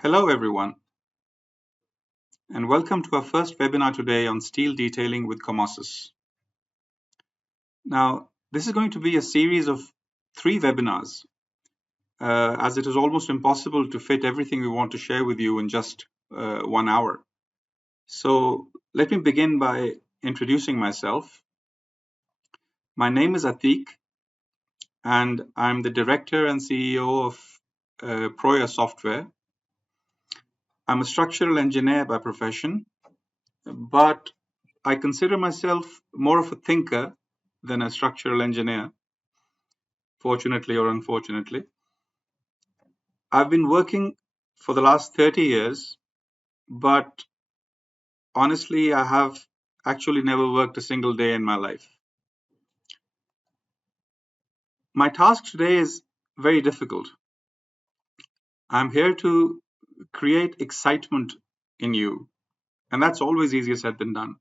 Hello everyone, and welcome to our first webinar today on steel detailing with COMOSYS. Now, this is going to be a series of 3 webinars, as it is almost impossible to fit everything we want to share with you in just 1 hour. So let me begin by introducing myself. My name is Atik, and I'm the Director and CEO of Proya Software. I'm a structural engineer by profession, but I consider myself more of a thinker than a structural engineer, fortunately or unfortunately. I've been working for the last 30 years, but honestly, I have actually never worked a single day in my life. My task today is very difficult. I'm here to create excitement in you, and that's always easier said than done.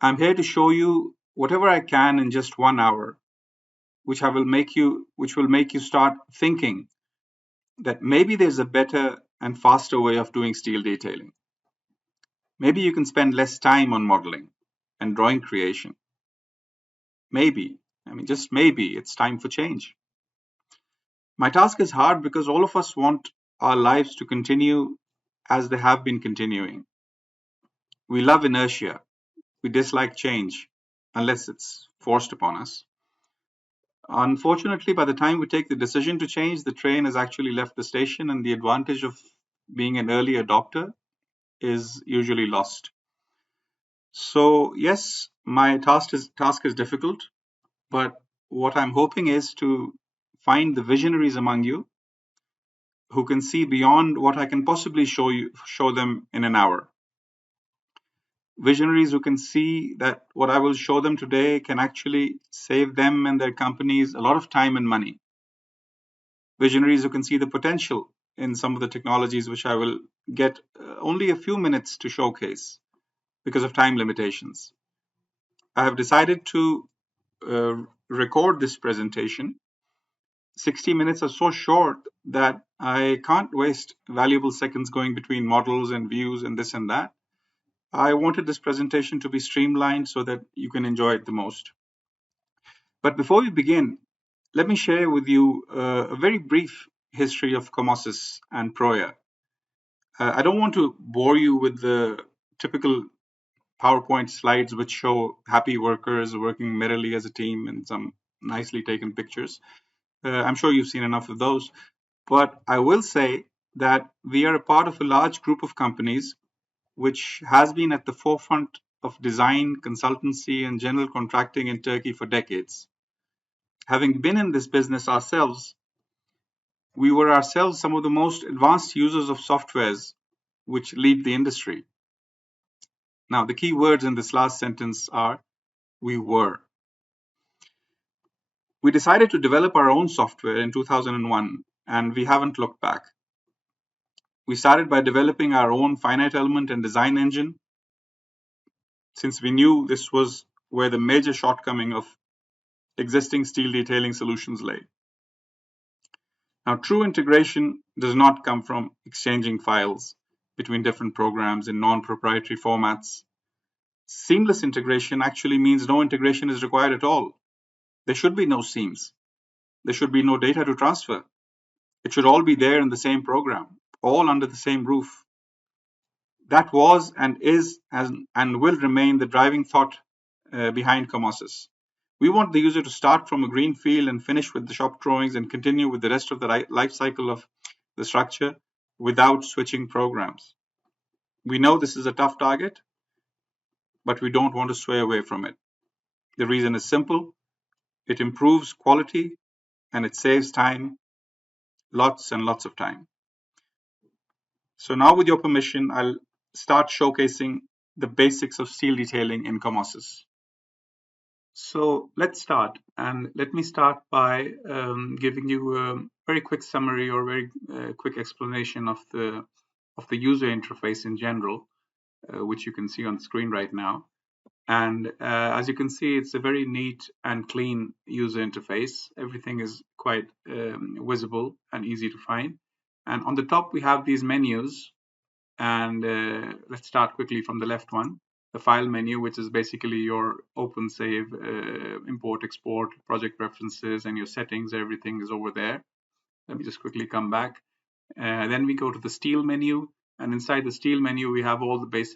I'm here to show you whatever I can in just 1 hour, which will make you start thinking that maybe there's a better and faster way of doing steel detailing. Maybe you can spend less time on modeling and drawing creation. Maybe, just maybe, it's time for change. My task is hard because all of us want our lives to continue as they have been continuing. We love inertia. We dislike change, unless it's forced upon us. Unfortunately, by the time we take the decision to change, the train has actually left the station, and the advantage of being an early adopter is usually lost. So yes, my task is difficult, but what I'm hoping is to find the visionaries among you who can see beyond what I can possibly show them in an hour. Visionaries who can see that what I will show them today can actually save them and their companies a lot of time and money. Visionaries who can see the potential in some of the technologies which I will get only a few minutes to showcase because of time limitations. I have decided to record this presentation. 60 minutes are so short that I can't waste valuable seconds going between models and views and this and that. I wanted this presentation to be streamlined so that you can enjoy it the most. But before we begin, let me share with you a very brief history of COMOSYS and Proya. I don't want to bore you with the typical PowerPoint slides which show happy workers working merrily as a team and some nicely taken pictures. I'm sure you've seen enough of those. But I will say that we are a part of a large group of companies which has been at the forefront of design, consultancy, and general contracting in Turkey for decades. Having been in this business ourselves, we were ourselves some of the most advanced users of softwares which lead the industry. Now, the key words in this last sentence are we were. We decided to develop our own software in 2001, and we haven't looked back. We started by developing our own finite element and design engine, since we knew this was where the major shortcoming of existing steel detailing solutions lay. Now, true integration does not come from exchanging files between different programs in non-proprietary formats. Seamless integration actually means no integration is required at all. There should be no seams. There should be no data to transfer. It should all be there in the same program, all under the same roof. That was and is and will remain the driving thought behind COMOSYS. We want the user to start from a green field and finish with the shop drawings and continue with the rest of the life cycle of the structure without switching programs. We know this is a tough target, but we don't want to sway away from it. The reason is simple. It improves quality and it saves time, lots and lots of time. So now with your permission, I'll start showcasing the basics of steel detailing in COMOSYS. So let's start, and let me start by giving you a very quick summary or very quick explanation of the user interface in general, which you can see on the screen right now. And as you can see, it's a very neat and clean user interface. Everything is quite visible and easy to find. And on the top, we have these menus. And let's start quickly from the left one. The file menu, which is basically your open, save, import, export, project preferences, and your settings, everything is over there. Let me just quickly come back. Then we go to the steel menu, and inside the steel menu, we have all the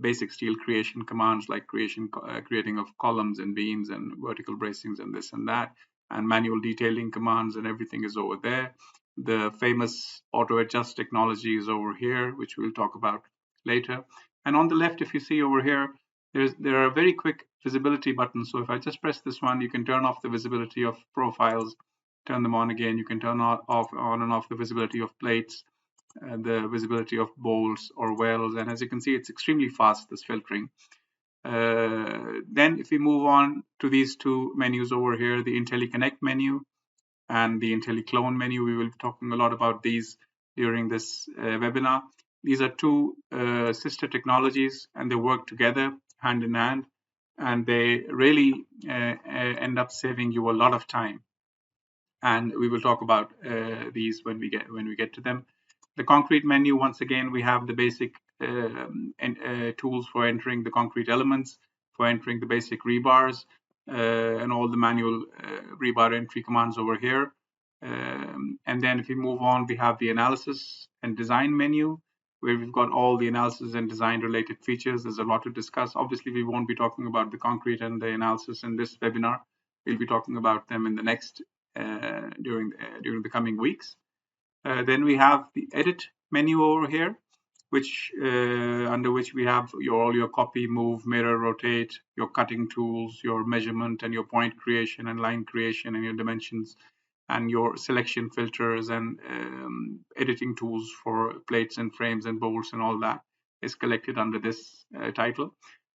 basic steel creation commands, like creating of columns and beams and vertical bracings and this and that, and manual detailing commands, and everything is over there. The famous auto adjust technology is over here, which we'll talk about later. And on the left, if you see over here, there are very quick visibility buttons. So if I just press this one, you can turn off the visibility of profiles, turn them on again. You can turn on and off the visibility of plates, the visibility of bolts or welds. And as you can see, it's extremely fast, this filtering. Then if we move on to these two menus over here, the Intelliconnect menu and the Intelliclone menu, we will be talking a lot about these during this webinar. These are two sister technologies, and they work together hand in hand, and they really end up saving you a lot of time. And we will talk about these when we get to them. The concrete menu, once again, we have the basic tools for entering the concrete elements, for entering the basic rebars, and all the manual rebar entry commands over here. And then if we move on, we have the analysis and design menu, where we've got all the analysis and design related features. There's a lot to discuss. Obviously, we won't be talking about the concrete and the analysis in this webinar. We'll be talking about them in the next during the coming weeks. Then we have the edit menu over here, which under which we have all your copy, move, mirror, rotate, your cutting tools, your measurement, and your point creation and line creation, and your dimensions, and your selection filters and editing tools for plates and frames and bolts and all that is collected under this title.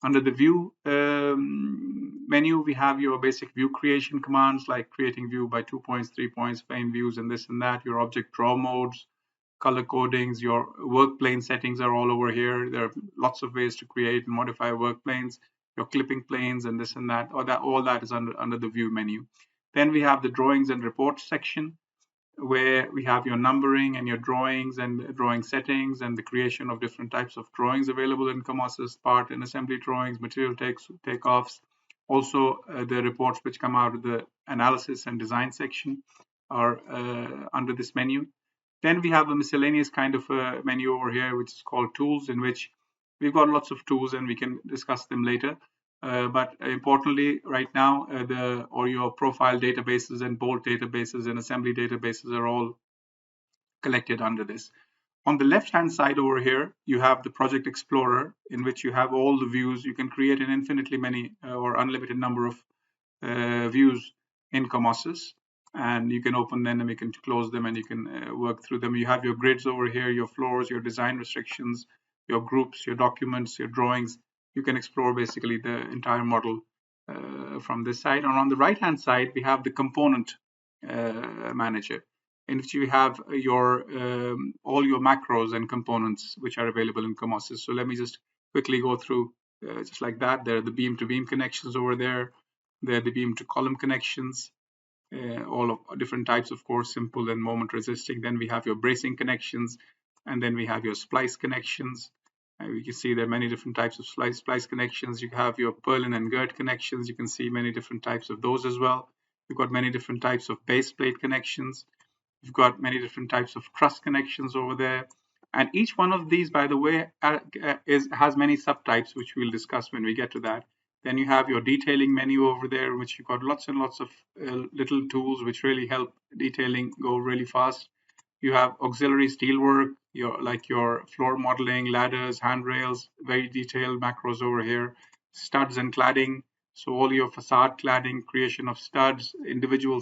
Under the view menu, we have your basic view creation commands, like creating view by 2 points, 3 points, plane views, and this and that. Your object draw modes, color codings, your work plane settings are all over here. There are lots of ways to create and modify work planes, your clipping planes, and this and that. All that is under the view menu. Then we have the drawings and reports section, where we have your numbering and your drawings and drawing settings and the creation of different types of drawings available in COMOSYS, part and assembly drawings, material takeoffs. Also, the reports which come out of the analysis and design section are under this menu. Then we have a miscellaneous kind of a menu over here, which is called tools, in which we've got lots of tools and we can discuss them later. But importantly, right now, all your profile databases and bolt databases and assembly databases are all collected under this. On the left-hand side over here, you have the Project Explorer, in which you have all the views. You can create an infinitely many or unlimited number of views in COMOSYS, and you can open them and you can close them and you can work through them. You have your grids over here, your floors, your design restrictions, your groups, your documents, your drawings. You can explore basically the entire model from this side. And on the right-hand side, we have the component manager, in which you have your all your macros and components which are available in COMOSYS. So let me just quickly go through just like that. There are the beam-to-beam connections over there. There are the beam-to-column connections, all of different types, of course, simple and moment resisting. Then we have your bracing connections, and then we have your splice connections. We can see there are many different types of splice connections. You have your purlin and gird connections. You can see many different types of those as well. You've got many different types of base plate connections. You've got many different types of truss connections over there. And each one of these, by the way, has many subtypes, which we'll discuss when we get to that. Then you have your detailing menu over there, which you've got lots and lots of little tools which really help detailing go really fast. You have auxiliary steelwork, your floor modeling, ladders, handrails, very detailed macros over here, studs and cladding. So all your facade cladding, creation of studs, individual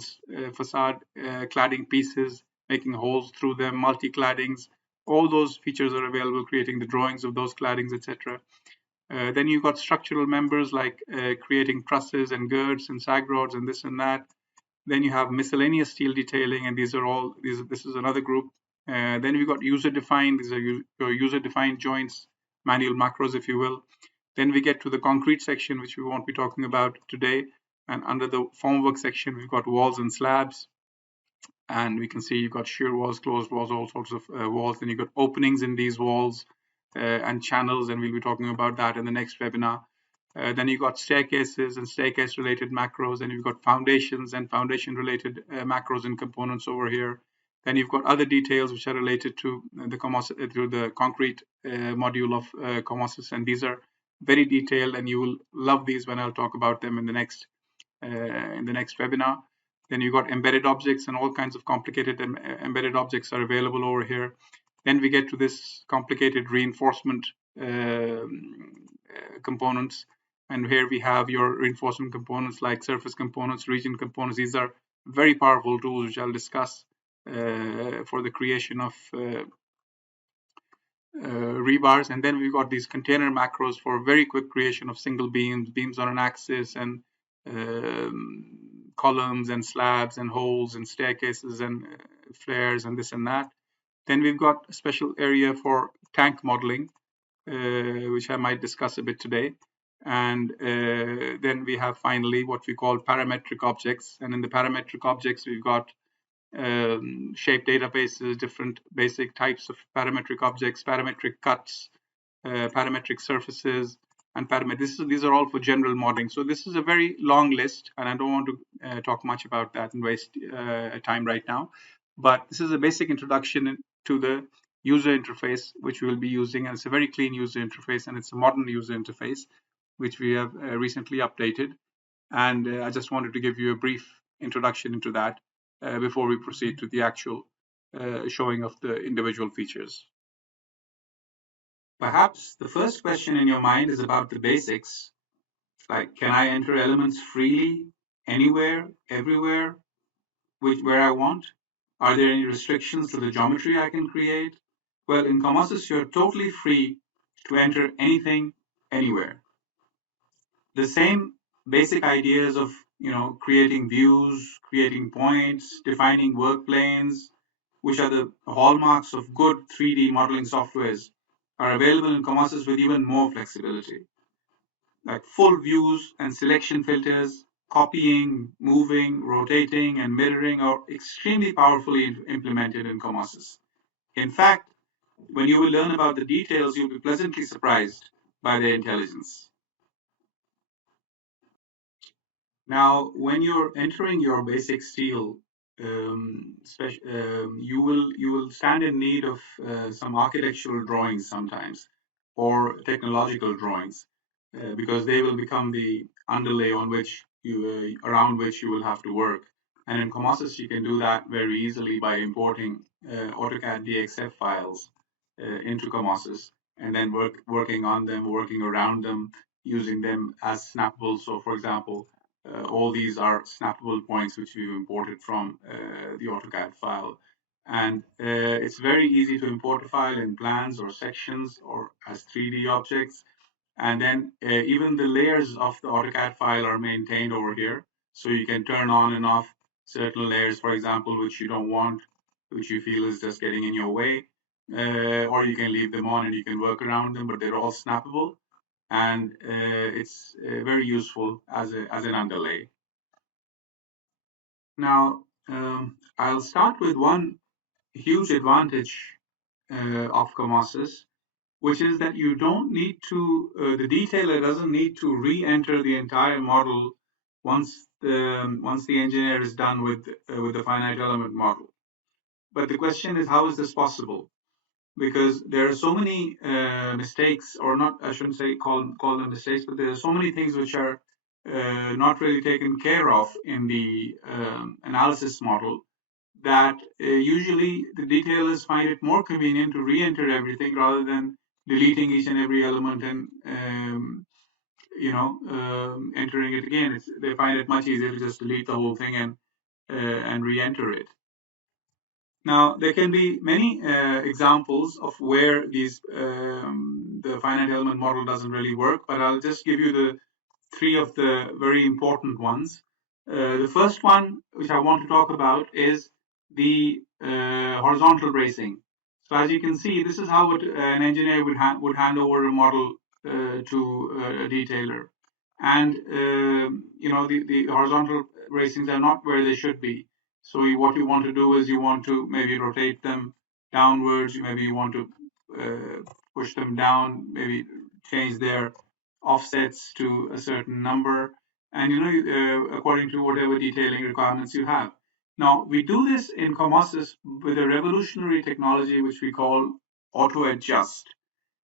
facade cladding pieces, making holes through them, multi-claddings, all those features are available, creating the drawings of those claddings, etc. Then you've got structural members like creating trusses and girds and sag rods and this and that. Then you have miscellaneous steel detailing, and this is another group. Then we've got user-defined. These are your user-defined joints, manual macros, if you will. Then we get to the concrete section, which we won't be talking about today. And under the formwork section, we've got walls and slabs. And we can see you've got shear walls, closed walls, all sorts of walls. Then you've got openings in these walls and channels, and we'll be talking about that in the next webinar. Then you've got staircases and staircase-related macros, and you've got foundations and foundation-related macros and components over here. Then you've got other details which are related to the concrete module of COMOSYS, and these are very detailed, and you will love these when I'll talk about them in the next webinar. Then you've got embedded objects, and all kinds of complicated embedded objects are available over here. Then we get to this complicated reinforcement components, and here we have your reinforcement components like surface components, region components. These are very powerful tools which I'll discuss for the creation of rebars. And then we've got these container macros for very quick creation of single beams on an axis, and columns and slabs and holes and staircases and flares and this and that. Then we've got a special area for tank modeling, which I might discuss a bit today. And then we have finally what we call parametric objects. And in the parametric objects, we've got shape databases, different basic types of parametric objects, parametric cuts, parametric surfaces, and these are all for general modeling. So this is a very long list, and I don't want to talk much about that and waste time right now. But this is a basic introduction to the user interface which we will be using, and it's a very clean user interface, and it's a modern user interface which we have recently updated. And I just wanted to give you a brief introduction into that before we proceed to the actual showing of the individual features. Perhaps the first question in your mind is about the basics, like, can I enter elements freely, anywhere, everywhere, where I want? Are there any restrictions to the geometry I can create? Well, in COMOSYS, you're totally free to enter anything, anywhere. The same basic ideas of creating views, creating points, defining work planes, which are the hallmarks of good 3D modeling softwares, are available in COMOSYS with even more flexibility. Like full views and selection filters, copying, moving, rotating, and mirroring are extremely powerfully implemented in COMOSYS. In fact, when you will learn about the details, you'll be pleasantly surprised by their intelligence. Now, when you're entering your basic steel, you will stand in need of some architectural drawings sometimes, or technological drawings, because they will become the underlay on which around which you will have to work. And in COMOSYS, you can do that very easily by importing AutoCAD DXF files into COMOSYS, and then working on them, working around them, using them as snappables. So, for example, all these are snappable points which we've imported from the AutoCAD file. And it's very easy to import a file in plans or sections or as 3D objects. And then even the layers of the AutoCAD file are maintained over here. So you can turn on and off certain layers, for example, which you don't want, which you feel is just getting in your way. Or you can leave them on and you can work around them, but they're all snappable. And it's very useful as an underlay. Now, I'll start with one huge advantage of COMOSYS, which is that you don't need to, the detailer doesn't need to re-enter the entire model once the engineer is done with the finite element model. But the question is, how is this possible? Because there are so many mistakes, or not, I shouldn't say call them mistakes, but there are so many things which are not really taken care of in the analysis model, that usually the detailers find it more convenient to re-enter everything rather than deleting each and every element and entering it again. They find it much easier to just delete the whole thing and re-enter it. Now, there can be many examples of where the finite element model doesn't really work, but I'll just give you the three of the very important ones. The first one, which I want to talk about, is the horizontal bracing. So as you can see, this is how an engineer would hand over a model to a detailer. And the horizontal bracings are not where they should be. So what you want to do is you want to maybe rotate them downwards, maybe you want to push them down, maybe change their offsets to a certain number, and according to whatever detailing requirements you have. Now, we do this in COMOSYS with a revolutionary technology which we call auto adjust.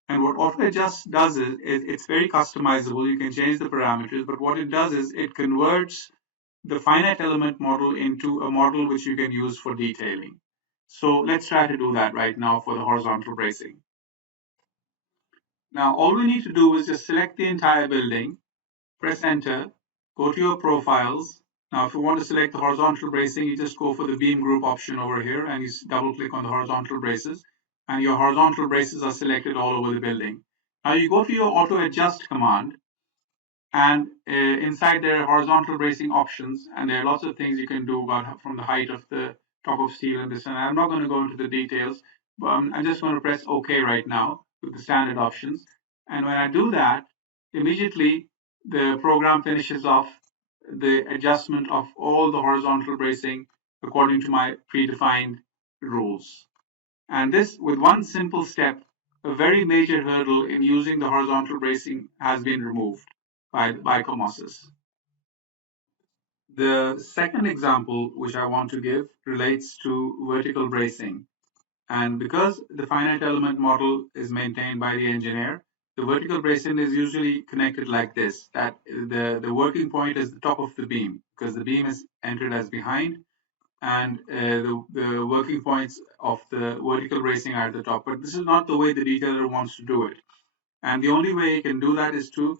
And what auto adjust does is it's very customizable. You can change the parameters, but what it does is it converts the finite element model into a model which you can use for detailing. So let's try to do that right now for the horizontal bracing. Now, all we need to do is just select the entire building, press enter, go to your profiles. Now, if you want to select the horizontal bracing, you just go for the beam group option over here and you double click on the horizontal braces, and your horizontal braces are selected all over the building. Now you go to your auto adjust command, and inside there are horizontal bracing options, and there are lots of things you can do about from the height of the top of steel and this. And I'm not going to go into the details, but I'm just going to press OK right now with the standard options. And when I do that, immediately the program finishes off the adjustment of all the horizontal bracing according to my predefined rules. And this, with one simple step, a very major hurdle in using the horizontal bracing has been removed by COMOSYS. The second example which I want to give relates to vertical bracing. And because the finite element model is maintained by the engineer, the vertical bracing is usually connected like this, that the working point is the top of the beam, because the beam is entered as behind, and the working points of the vertical bracing are at the top. But this is not the way the detailer wants to do it. And the only way you can do that is to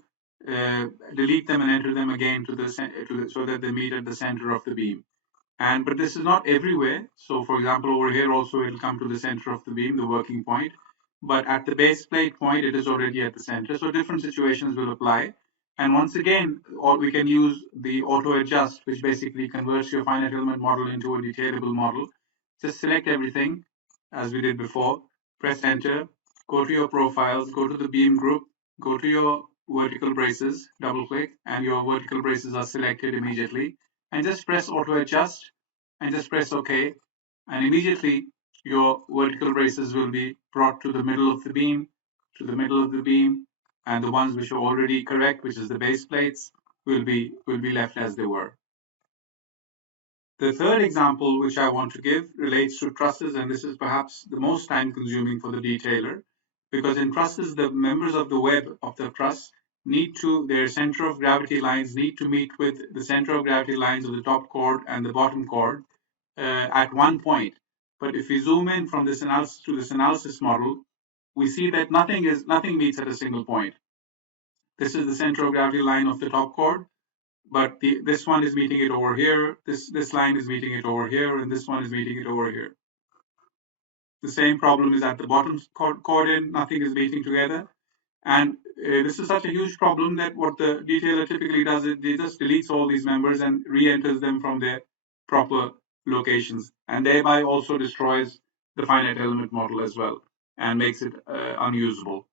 delete them and enter them again so that they meet at the center of the beam. But this is not everywhere. So for example, over here also it'll come to the center of the beam, the working point. But at the base plate point, it is already at the center. So different situations will apply. And once again, we can use the auto adjust, which basically converts your finite element model into a detailable model. Just select everything as we did before, press enter, go to your profiles, go to the beam group, go to your vertical braces, double click, and your vertical braces are selected immediately. And just press auto adjust and just press OK. And immediately your vertical braces will be brought to the middle of the beam, and the ones which are already correct, which is the base plates, will be left as they were. The third example which I want to give relates to trusses, and this is perhaps the most time consuming for the detailer, because in trusses, the members of the web of the truss their center of gravity lines need to meet with the center of gravity lines of the top chord and the bottom chord at one point. But if we zoom in from this analysis to this analysis model, we see that nothing meets at a single point. This is the center of gravity line of the top chord, but this one is meeting it over here, this line is meeting it over here, and this one is meeting it over here. The same problem is at the bottom chord end, nothing is meeting together. And this is such a huge problem that what the detailer typically does is they just deletes all these members and re-enters them from their proper locations, and thereby also destroys the finite element model as well and makes it unusable.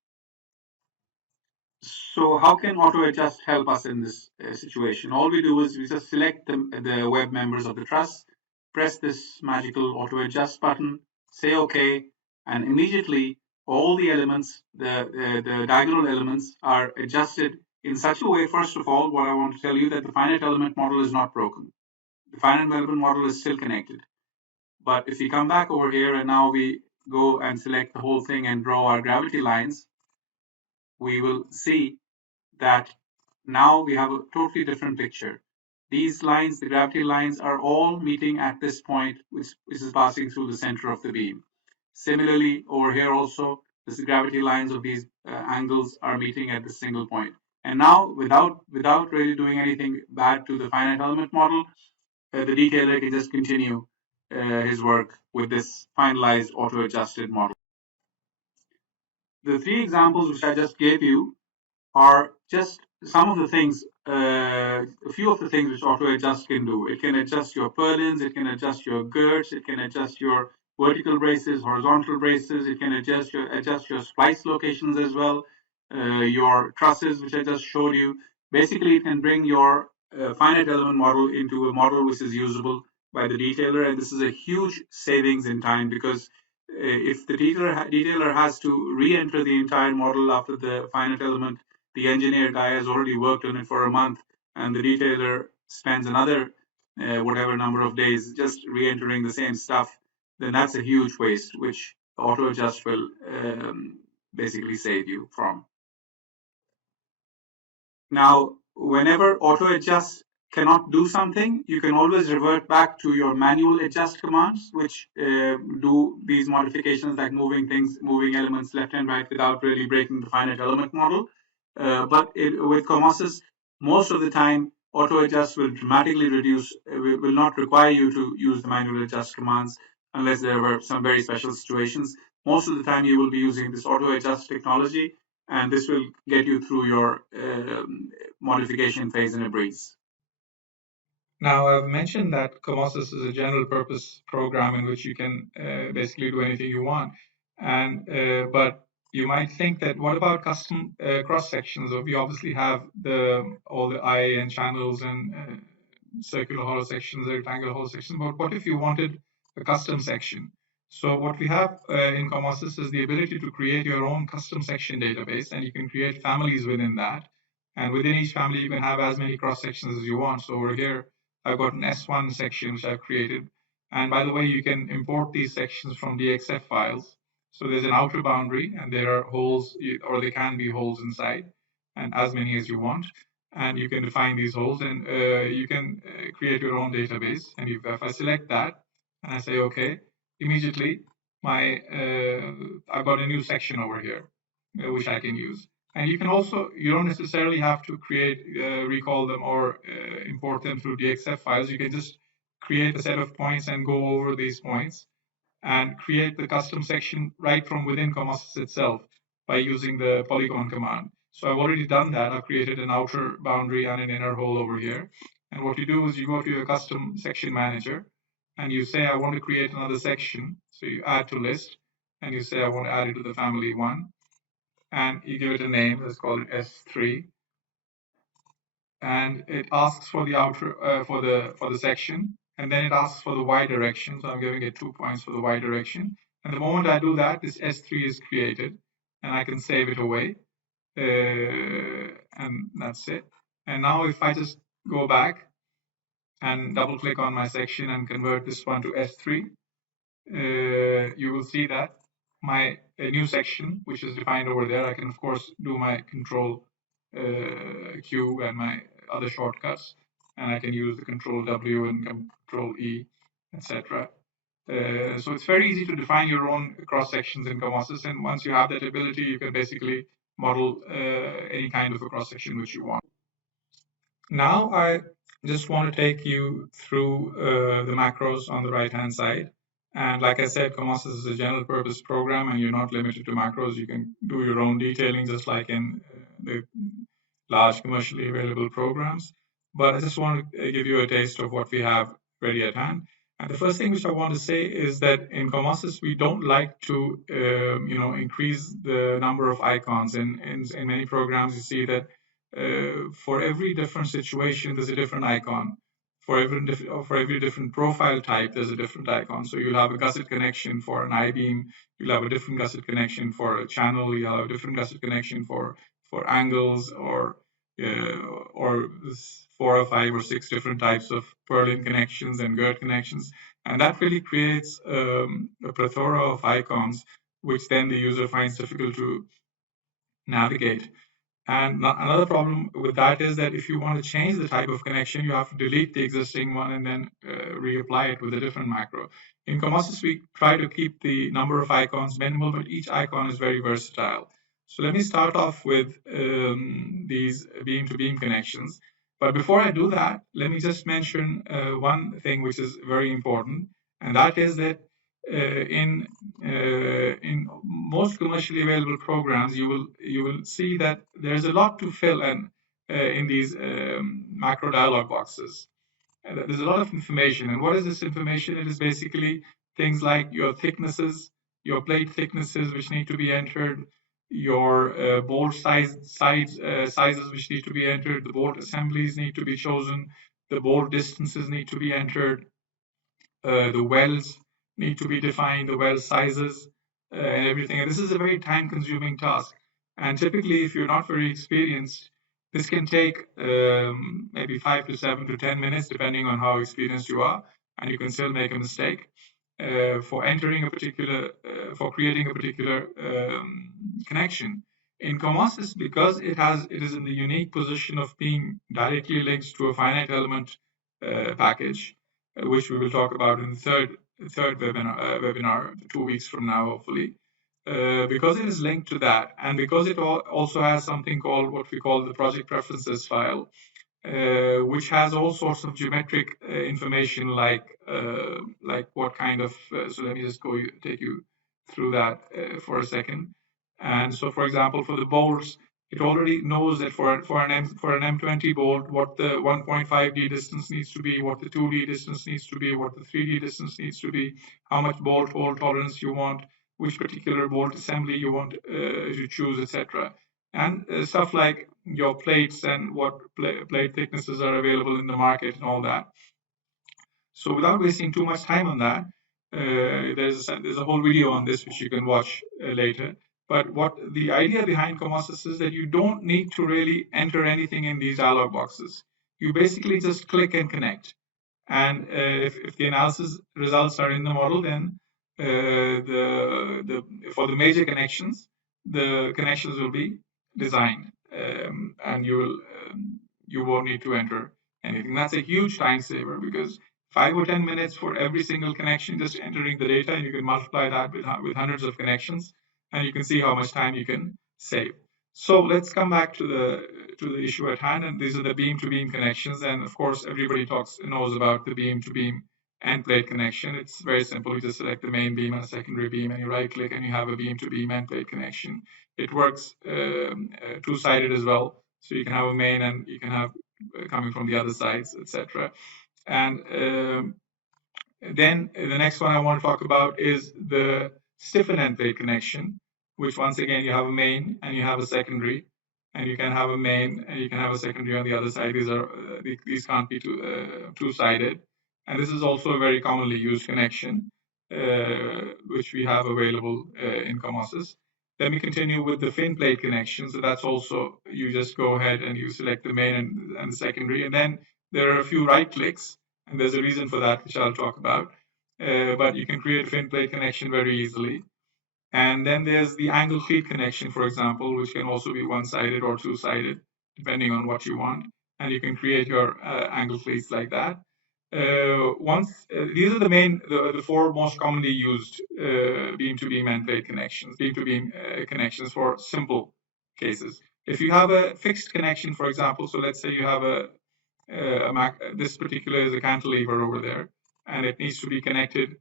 So how can auto adjust help us in this situation? All we do is we just select the web members of the truss, press this magical auto adjust button, say OK, and immediately all the elements, the diagonal elements, are adjusted in such a way. First of all, what I want to tell you that the finite element model is not broken. The finite element model is still connected. But if we come back over here and now we go and select the whole thing and draw our gravity lines, we will see that now we have a totally different picture. These lines, the gravity lines, are all meeting at this point, which is passing through the center of the beam. Similarly, over here also, the gravity lines of these angles are meeting at this single point. And now, without really doing anything bad to the finite element model, the detailer can just continue his work with this finalized auto-adjusted model. The three examples which I just gave you are just some of the things, a few of the things which auto adjust can do. It can adjust your purlins, it can adjust your girds, it can adjust your vertical braces, horizontal braces, it can adjust your splice locations as well, your trusses, which I just showed you. Basically, it can bring your finite element model into a model which is usable by the detailer, and this is a huge savings in time, because if the detailer has to re-enter the entire model after the finite element, the engineer guy has already worked on it for a month, and the detailer spends another whatever number of days just re-entering the same stuff, then that's a huge waste, which auto adjust will basically save you from. Now, whenever auto adjust cannot do something, you can always revert back to your manual adjust commands, which do these modifications like moving elements left and right without really breaking the finite element model. With COMOSYS, most of the time, auto adjust will dramatically reduce, will not require you to use the manual adjust commands unless there were some very special situations. Most of the time, you will be using this auto adjust technology, and this will get you through your modification phase in a breeze. Now, I've mentioned that COMOSYS is a general purpose program in which you can basically do anything you want. But you might think that what about custom cross sections? We obviously have all the eye and channels and circular hollow sections, rectangular hollow sections. But what if you wanted a custom section? So what we have in COMOSYS is the ability to create your own custom section database, and you can create families within that. And within each family, you can have as many cross sections as you want. So over here, I've got an S1 section which I've created. And by the way, you can import these sections from DXF files. So there's an outer boundary, and there are holes, or there can be holes inside, and as many as you want. And you can define these holes, and you can create your own database. And if I select that, and I say OK, immediately I've got a new section over here, which I can use. And you can also, you don't necessarily have to recall them or import them through DXF files. You can just create a set of points and go over these points and create the custom section right from within COMOSYS itself by using the polygon command. So I've already done that. I've created an outer boundary and an inner hole over here. And what you do is you go to your custom section manager and you say, I want to create another section. So you add to list and you say, I want to add it to the family 1. And you give it a name, let's call it S3. And it asks for the outer for the section, and then it asks for the Y direction. So I'm giving it 2 points for the Y direction. And the moment I do that, this S3 is created, and I can save it away. And that's it. And now if I just go back and double click on my section and convert this one to S3, you will see that my new section, which is defined over there, I can of course do my control Q and my other shortcuts, and I can use the control W and control E, etc. So it's very easy to define your own cross sections in COMOSYS, and once you have that ability, you can basically model any kind of a cross section which you want. Now I just want to take you through the macros on the right-hand side. And like I said, COMOSYS is a general purpose program, and you're not limited to macros. You can do your own detailing just like in the large commercially available programs. But I just want to give you a taste of what we have ready at hand. And the first thing which I want to say is that in COMOSYS, we don't like to increase the number of icons. In many programs, you see that for every different situation, there's a different icon. For every different profile type, there's a different icon. So you'll have a gusset connection for an I-beam. You'll have a different gusset connection for a channel. You'll have a different gusset connection for angles, or 4 or 5 or 6 different types of purlin connections and Gird connections. And that really creates a plethora of icons, which then the user finds difficult to navigate. And another problem with that is that if you want to change the type of connection, you have to delete the existing one and then reapply it with a different macro. In COMOSYS, we try to keep the number of icons minimal, but each icon is very versatile. So let me start off with these beam-to-beam connections. But before I do that, let me just mention one thing which is very important, and that is that in most commercially available programs, you will see that there's a lot to fill in these macro dialog boxes. There's a lot of information, and what is this information? It is basically things like your thicknesses, your plate thicknesses, which need to be entered, your bolt sizes which need to be entered, the bolt assemblies need to be chosen, the bolt distances need to be entered, the welds need to be defined, the weld sizes, and everything. And this is a very time-consuming task. And typically, if you're not very experienced, this can take maybe 5 to 7 to 10 minutes, depending on how experienced you are, and you can still make a mistake. For entering a particular, for creating a particular connection. In COMOSYS, because it is in the unique position of being directly linked to a finite element package, which we will talk about in the third webinar 2 weeks from now, hopefully. Because it is linked to that, and because it also has something called what we call the project preferences file, which has all sorts of geometric information like what kind of, so let me just take you through that for a second. And so, for example, for the bolts, it already knows that for an M20 bolt, what the 1.5D distance needs to be, what the 2D distance needs to be, what the 3D distance needs to be, how much bolt hole tolerance you want, which particular bolt assembly you want to choose, etc. And stuff like your plates and what plate thicknesses are available in the market and all that. So without wasting too much time on that, there's a whole video on this which you can watch later. But what the idea behind COMOSYS is that you don't need to really enter anything in these dialog boxes. You basically just click and connect. And if the analysis results are in the model, then for the major connections, the connections will be designed, and you won't need to enter anything. That's a huge time saver, because 5 or 10 minutes for every single connection, just entering the data, and you can multiply that with hundreds of connections, and you can see how much time you can save. So let's come back to the issue at hand, and these are the beam-to-beam connections. And of course, everybody knows about the beam-to-beam end plate connection. It's very simple. You just select the main beam and a secondary beam, and you right-click, and you have a beam-to-beam end plate connection. It works two-sided as well, so you can have a main and you can have coming from the other sides, etc. And then the next one I want to talk about is the Stiffen end plate connection, which once again you have a main and you have a secondary, and you can have a main and you can have a secondary on the other side. These can't be two-sided, and this is also a very commonly used connection, which we have available in COMOSYS. Then we continue with the fin plate connection. So that's also, you just go ahead and you select the main and the secondary, and then there are a few right clicks, and there's a reason for that, which I'll talk about. But you can create a fin plate connection very easily. And then there's the angle cleat connection, for example, which can also be one-sided or two-sided, depending on what you want. And you can create your angle cleats like that. These are the four most commonly used beam-to-beam end plate connections, beam-to-beam connections for simple cases. If you have a fixed connection, for example, so let's say you have this particular is a cantilever over there, and it needs to be connected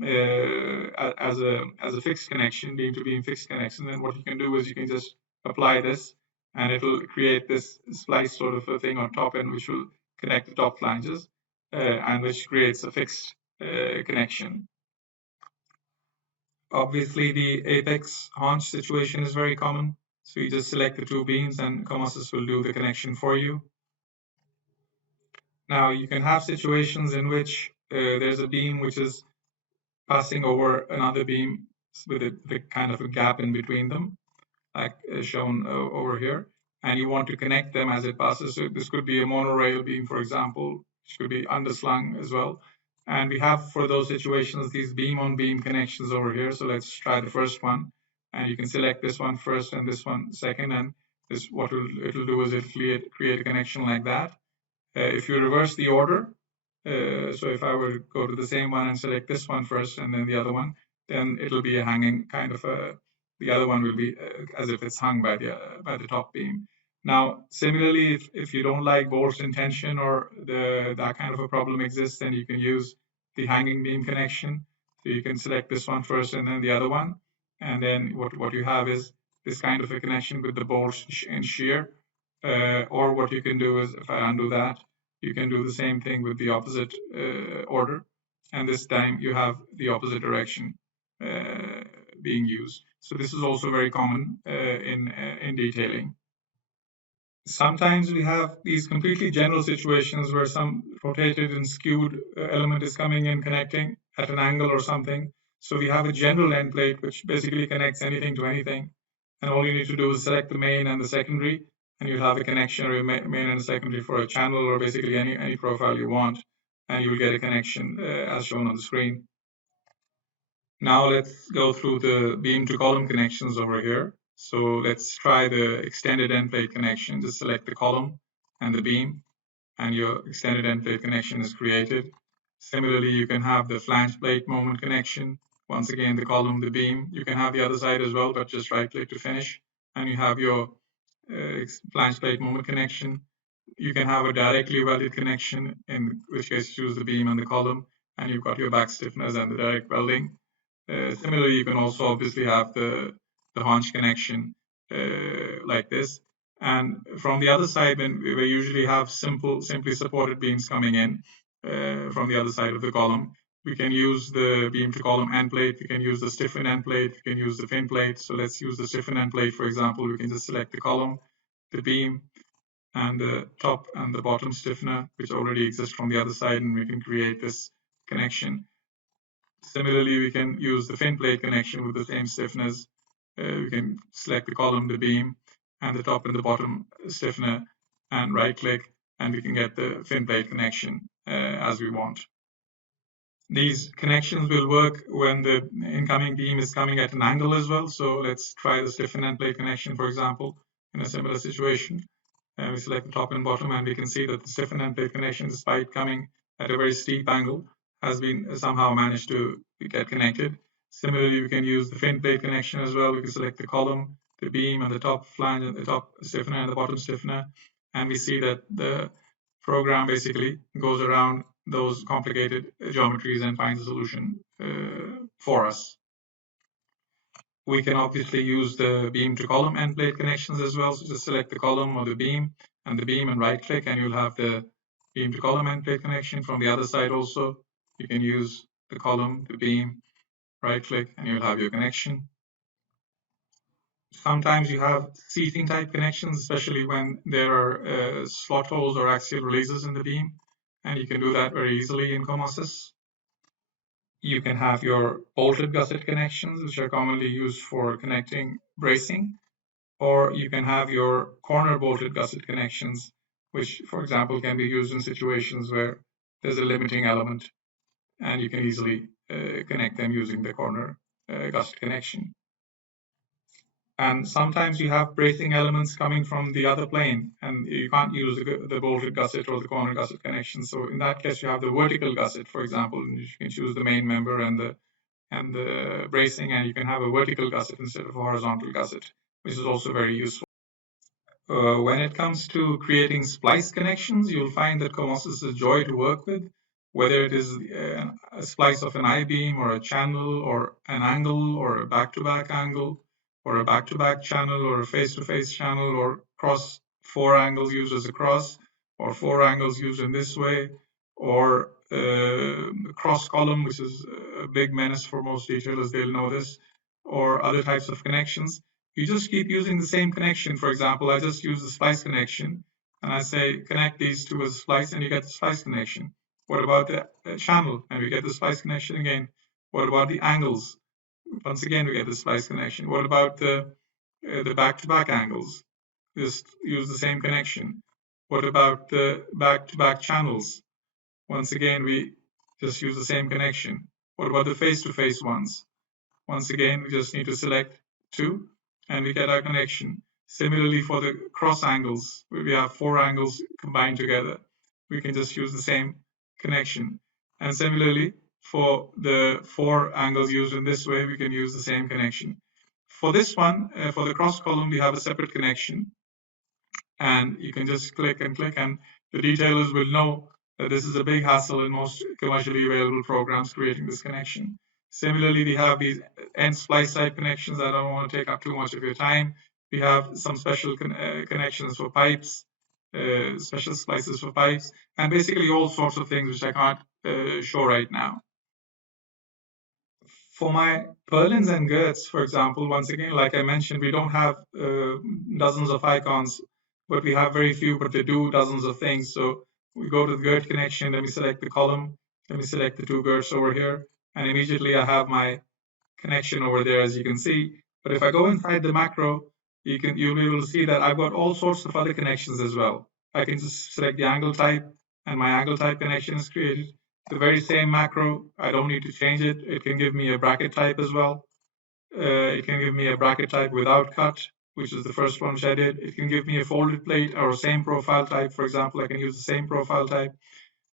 as a fixed connection, beam-to-beam fixed connection, then what you can do is you can just apply this, and it'll create this splice sort of a thing on top end, which will connect the top flanges, and which creates a fixed connection. Obviously, the apex haunch situation is very common, so you just select the two beams, and COMOSYS will do the connection for you. Now, you can have situations in which there's a beam which is passing over another beam with a kind of a gap in between them, like shown over here, and you want to connect them as it passes. So this could be a monorail beam, for example, which could be underslung as well. And we have, for those situations, these beam-on-beam connections over here. So let's try the first one, and you can select this one first and this one second, and this what it'll do is it'll create a connection like that. If you reverse the order, so if I were to go to the same one and select this one first and then the other one, then it'll be a hanging kind of the other one will be as if it's hung by the top beam. Now, similarly, if you don't like bolts in tension or that kind of a problem exists, then you can use the hanging beam connection. So you can select this one first and then the other one, and then what you have is this kind of a connection with the bolts in shear. Or what you can do is, if I undo that, you can do the same thing with the opposite order, and this time you have the opposite direction being used. So this is also very common in detailing. Sometimes we have these completely general situations where some rotated and skewed element is coming in, connecting at an angle or something. So we have a general end plate, which basically connects anything to anything. And all you need to do is select the main and the secondary, and you'll have a connection or a main and a secondary for a channel or basically any profile you want, and you'll get a connection as shown on the screen. Now let's go through the beam to column connections over here. So let's try the extended end plate connection. Just select the column and the beam, and your extended end plate connection is created. Similarly, you can have the flange plate moment connection. Once again, the column, the beam. You can have the other side as well, but just right click to finish, and you have your flange plate moment connection. You can have a directly welded connection, in which case choose the beam and the column, and you've got your back stiffeners and the direct welding. Similarly, you can also obviously have the haunch connection like this. And from the other side, when we usually have simply supported beams coming in from the other side of the column, we can use the beam to column end plate. We can use the stiffen end plate. We can use the fin plate. So let's use the stiffen end plate, for example. We can just select the column, the beam, and the top and the bottom stiffener, which already exists from the other side, and we can create this connection. Similarly, we can use the fin plate connection with the same stiffeners. We can select the column, the beam, and the top and the bottom stiffener, and right click, and we can get the fin plate connection as we want. These connections will work when the incoming beam is coming at an angle as well. So let's try the stiffen end plate connection, for example, in a similar situation. And we select the top and bottom, and we can see that the stiffen end plate connection, despite coming at a very steep angle, has been somehow managed to get connected. Similarly, we can use the fin plate connection as well. We can select the column, the beam, and the top flange, and the top stiffener and the bottom stiffener, and we see that the program basically goes around those complicated geometries and finds a solution for us. We can obviously use the beam to column end plate connections as well. So just select the column or the beam and right click, and you'll have the beam to column end plate connection. From the other side also, you can use the column, the beam, right click, and you'll have your connection. Sometimes you have seating type connections, especially when there are slot holes or axial releases in the beam, and you can do that very easily in COMOSYS. You can have your bolted gusset connections, which are commonly used for connecting bracing, or you can have your corner bolted gusset connections, which, for example, can be used in situations where there's a limiting element, and you can easily connect them using the corner gusset connection. And sometimes you have bracing elements coming from the other plane, and you can't use the bolted gusset or the corner gusset connection. So in that case, you have the vertical gusset, for example, and you can choose the main member and the bracing, and you can have a vertical gusset instead of a horizontal gusset, which is also very useful. When it comes to creating splice connections, you'll find that COMOSYS is a joy to work with, whether it is a splice of an I-beam or a channel or an angle or a back-to-back angle or a back-to-back channel or a face-to-face channel or cross 4 angles used as a cross or 4 angles used in this way or cross column, which is a big menace for most detailers, they'll know this, or other types of connections. You just keep using the same connection. For example, I just use the splice connection and I say connect these to a splice and you get the splice connection. What about the channel? And we get the splice connection again. What about the angles? Once again, we get the splice connection. What about the back-to-back angles? Just use the same connection. What about the back-to-back channels? Once again, we just use the same connection. What about the face-to-face ones? Once again, we just need to select 2 and we get our connection. Similarly, for the cross angles, we have 4 angles combined together. We can just use the same connection. And similarly, for the 4 angles used in this way, we can use the same connection. For this one, for the cross column, we have a separate connection. And you can just click, and the detailers will know that this is a big hassle in most commercially available programs creating this connection. Similarly, we have these end splice type connections. I don't want to take up too much of your time. We have some special connections for pipes, special splices for pipes, and basically all sorts of things which I can't show right now. For my purlins and girds, for example, once again, like I mentioned, we don't have dozens of icons but we have very few, but they do dozens of things. So we go to the gird connection, let me select the column, let me select the two girds over here, and immediately I have my connection over there, as you can see. But if I go inside the macro, you'll be able to see that I've got all sorts of other connections as well. I can just select the angle type, and my angle type connection is created. The very same macro, I don't need to change it. It can give me a bracket type as well. It can give me a bracket type without cut, which is the first one which I did. It can give me a folded plate or a same profile type. For example, I can use the same profile type,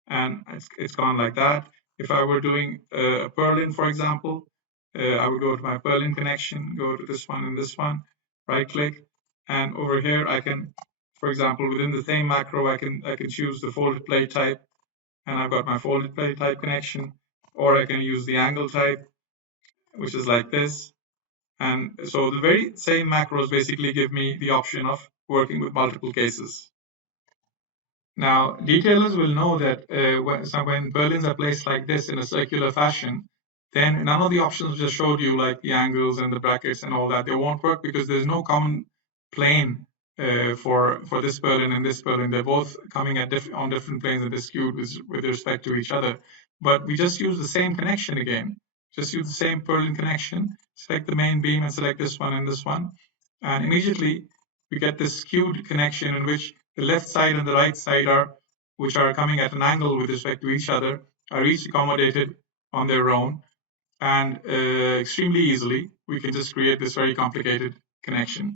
and it's gone like that. If I were doing a purlin, for example, I would go to my purlin connection, go to this one and this one, right click, and over here I can, for example, within the same macro, I can choose the folded plate type, and I've got my folded plate type connection, or I can use the angle type, which is like this. And so the very same macros basically give me the option of working with multiple cases. Now, detailers will know that when purlins are placed like this in a circular fashion, then none of the options just showed you, like the angles and the brackets and all that, they won't work because there's no common plane for this purlin and this purlin. They're both coming at on different planes and they're skewed with respect to each other. But we just use the same connection again. Just use the same purlin connection, select the main beam and select this one and this one. And immediately we get this skewed connection in which the left side and the right side which are coming at an angle with respect to each other, are each accommodated on their own, and extremely easily we can just create this very complicated connection.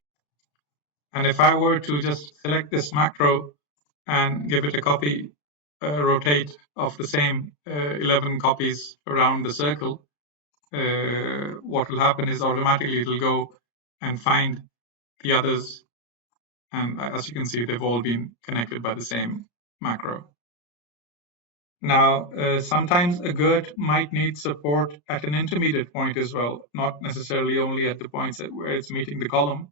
And if I were to just select this macro and give it a copy rotate of the same 11 copies around the circle, what will happen is automatically it'll go and find the others, and as you can see, they've all been connected by the same macro. Now, sometimes a gird might need support at an intermediate point as well, not necessarily only at the points where it's meeting the column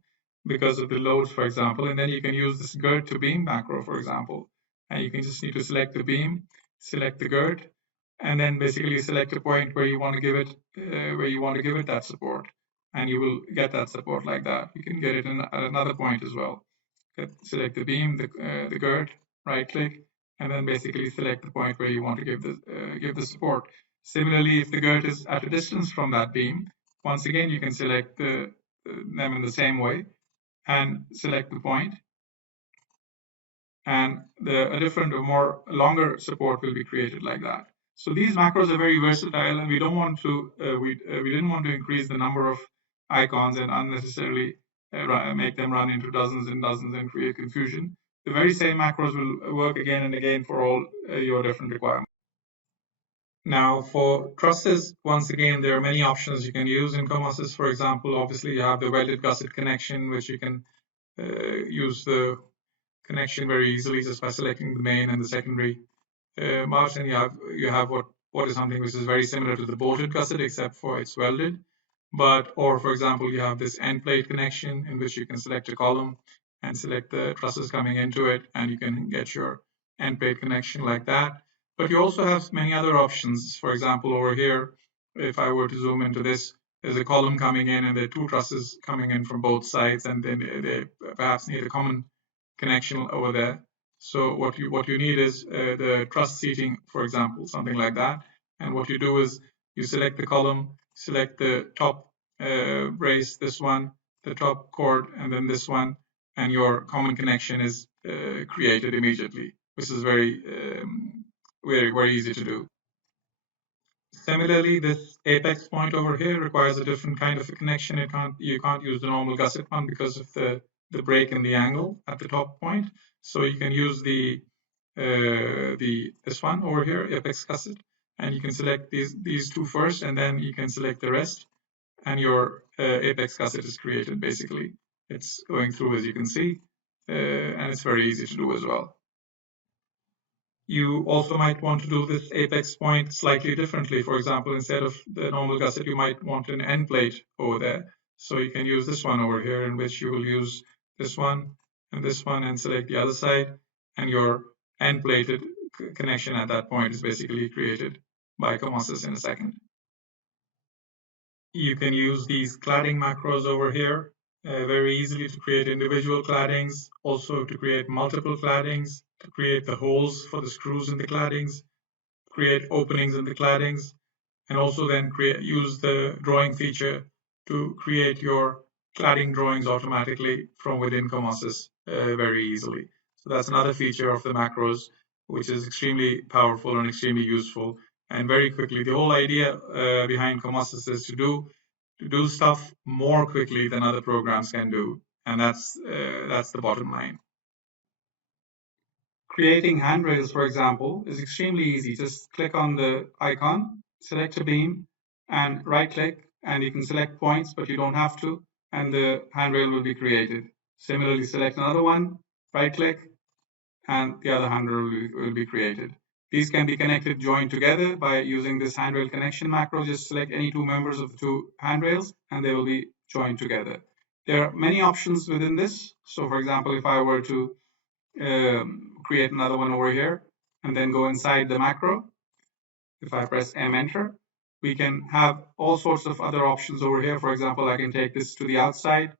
because of the loads, for example. And then you can use this gird to beam macro, for example. And you can just need to select the beam, select the gird, and then basically select a point where you want to give it that support, and you will get that support like that. You can get it at another point as well. Select the beam, the gird, right click, and then basically select the point where you want to give the support. Similarly, if the gird is at a distance from that beam, once again you can select them in the same way and select the point, and a different or more longer support will be created like that. So these macros are very versatile, and we don't want to we didn't want to increase the number of icons and unnecessarily make them run into dozens and dozens and create confusion. The very same macros will work again and again for all your different requirements. Now, for trusses, once again, there are many options you can use in COMOSYS. For example, obviously you have the welded gusset connection, which you can use the connection very easily just by selecting the main and the secondary marks, and you have what is something which is very similar to the bolted gusset except for it's welded. Or for example, you have this end plate connection in which you can select a column and select the trusses coming into it, and you can get your end plate connection like that. But you also have many other options. For example, over here, if I were to zoom into this, there's a column coming in and there are two trusses coming in from both sides, and then they perhaps need a common connection over there. So what you need is the truss seating, for example, something like that. And what you do is you select the column, select the top brace, this one, the top chord, and then this one, and your common connection is created immediately, which is very very easy to do. Similarly, this apex point over here requires a different kind of a connection. You can't use the normal gusset one because of the break in the angle at the top point. So you can use this one over here, apex gusset, and you can select these two first, and then you can select the rest, and your apex gusset is created. Basically, it's going through, as you can see, and it's very easy to do as well. You also might want to do this apex point slightly differently. For example, instead of the normal gusset, you might want an end plate over there. So you can use this one over here, in which you will use this one and select the other side, and your end plated connection at that point is basically created by COMOSYS in a second. You can use these cladding macros over here, very easily to create individual claddings, also to create multiple claddings, to create the holes for the screws in the claddings, create openings in the claddings, and also then use the drawing feature to create your cladding drawings automatically from within COMOSYS very easily. So that's another feature of the macros, which is extremely powerful and extremely useful. And very quickly, the whole idea behind COMOSYS is to do stuff more quickly than other programs can do, and that's the bottom line. Creating handrails, for example, is extremely easy. Just click on the icon, select a beam, and right-click, and you can select points, but you don't have to, and the handrail will be created. Similarly, select another one, right-click, and the other handrail will be created. These can be connected, joined together by using this handrail connection macro. Just select any two members of the two handrails, and they will be joined together. There are many options within this. So, for example, if I were to create another one over here, and then go inside the macro. If I press M enter, we can have all sorts of other options over here. For example, I can take this to the outside.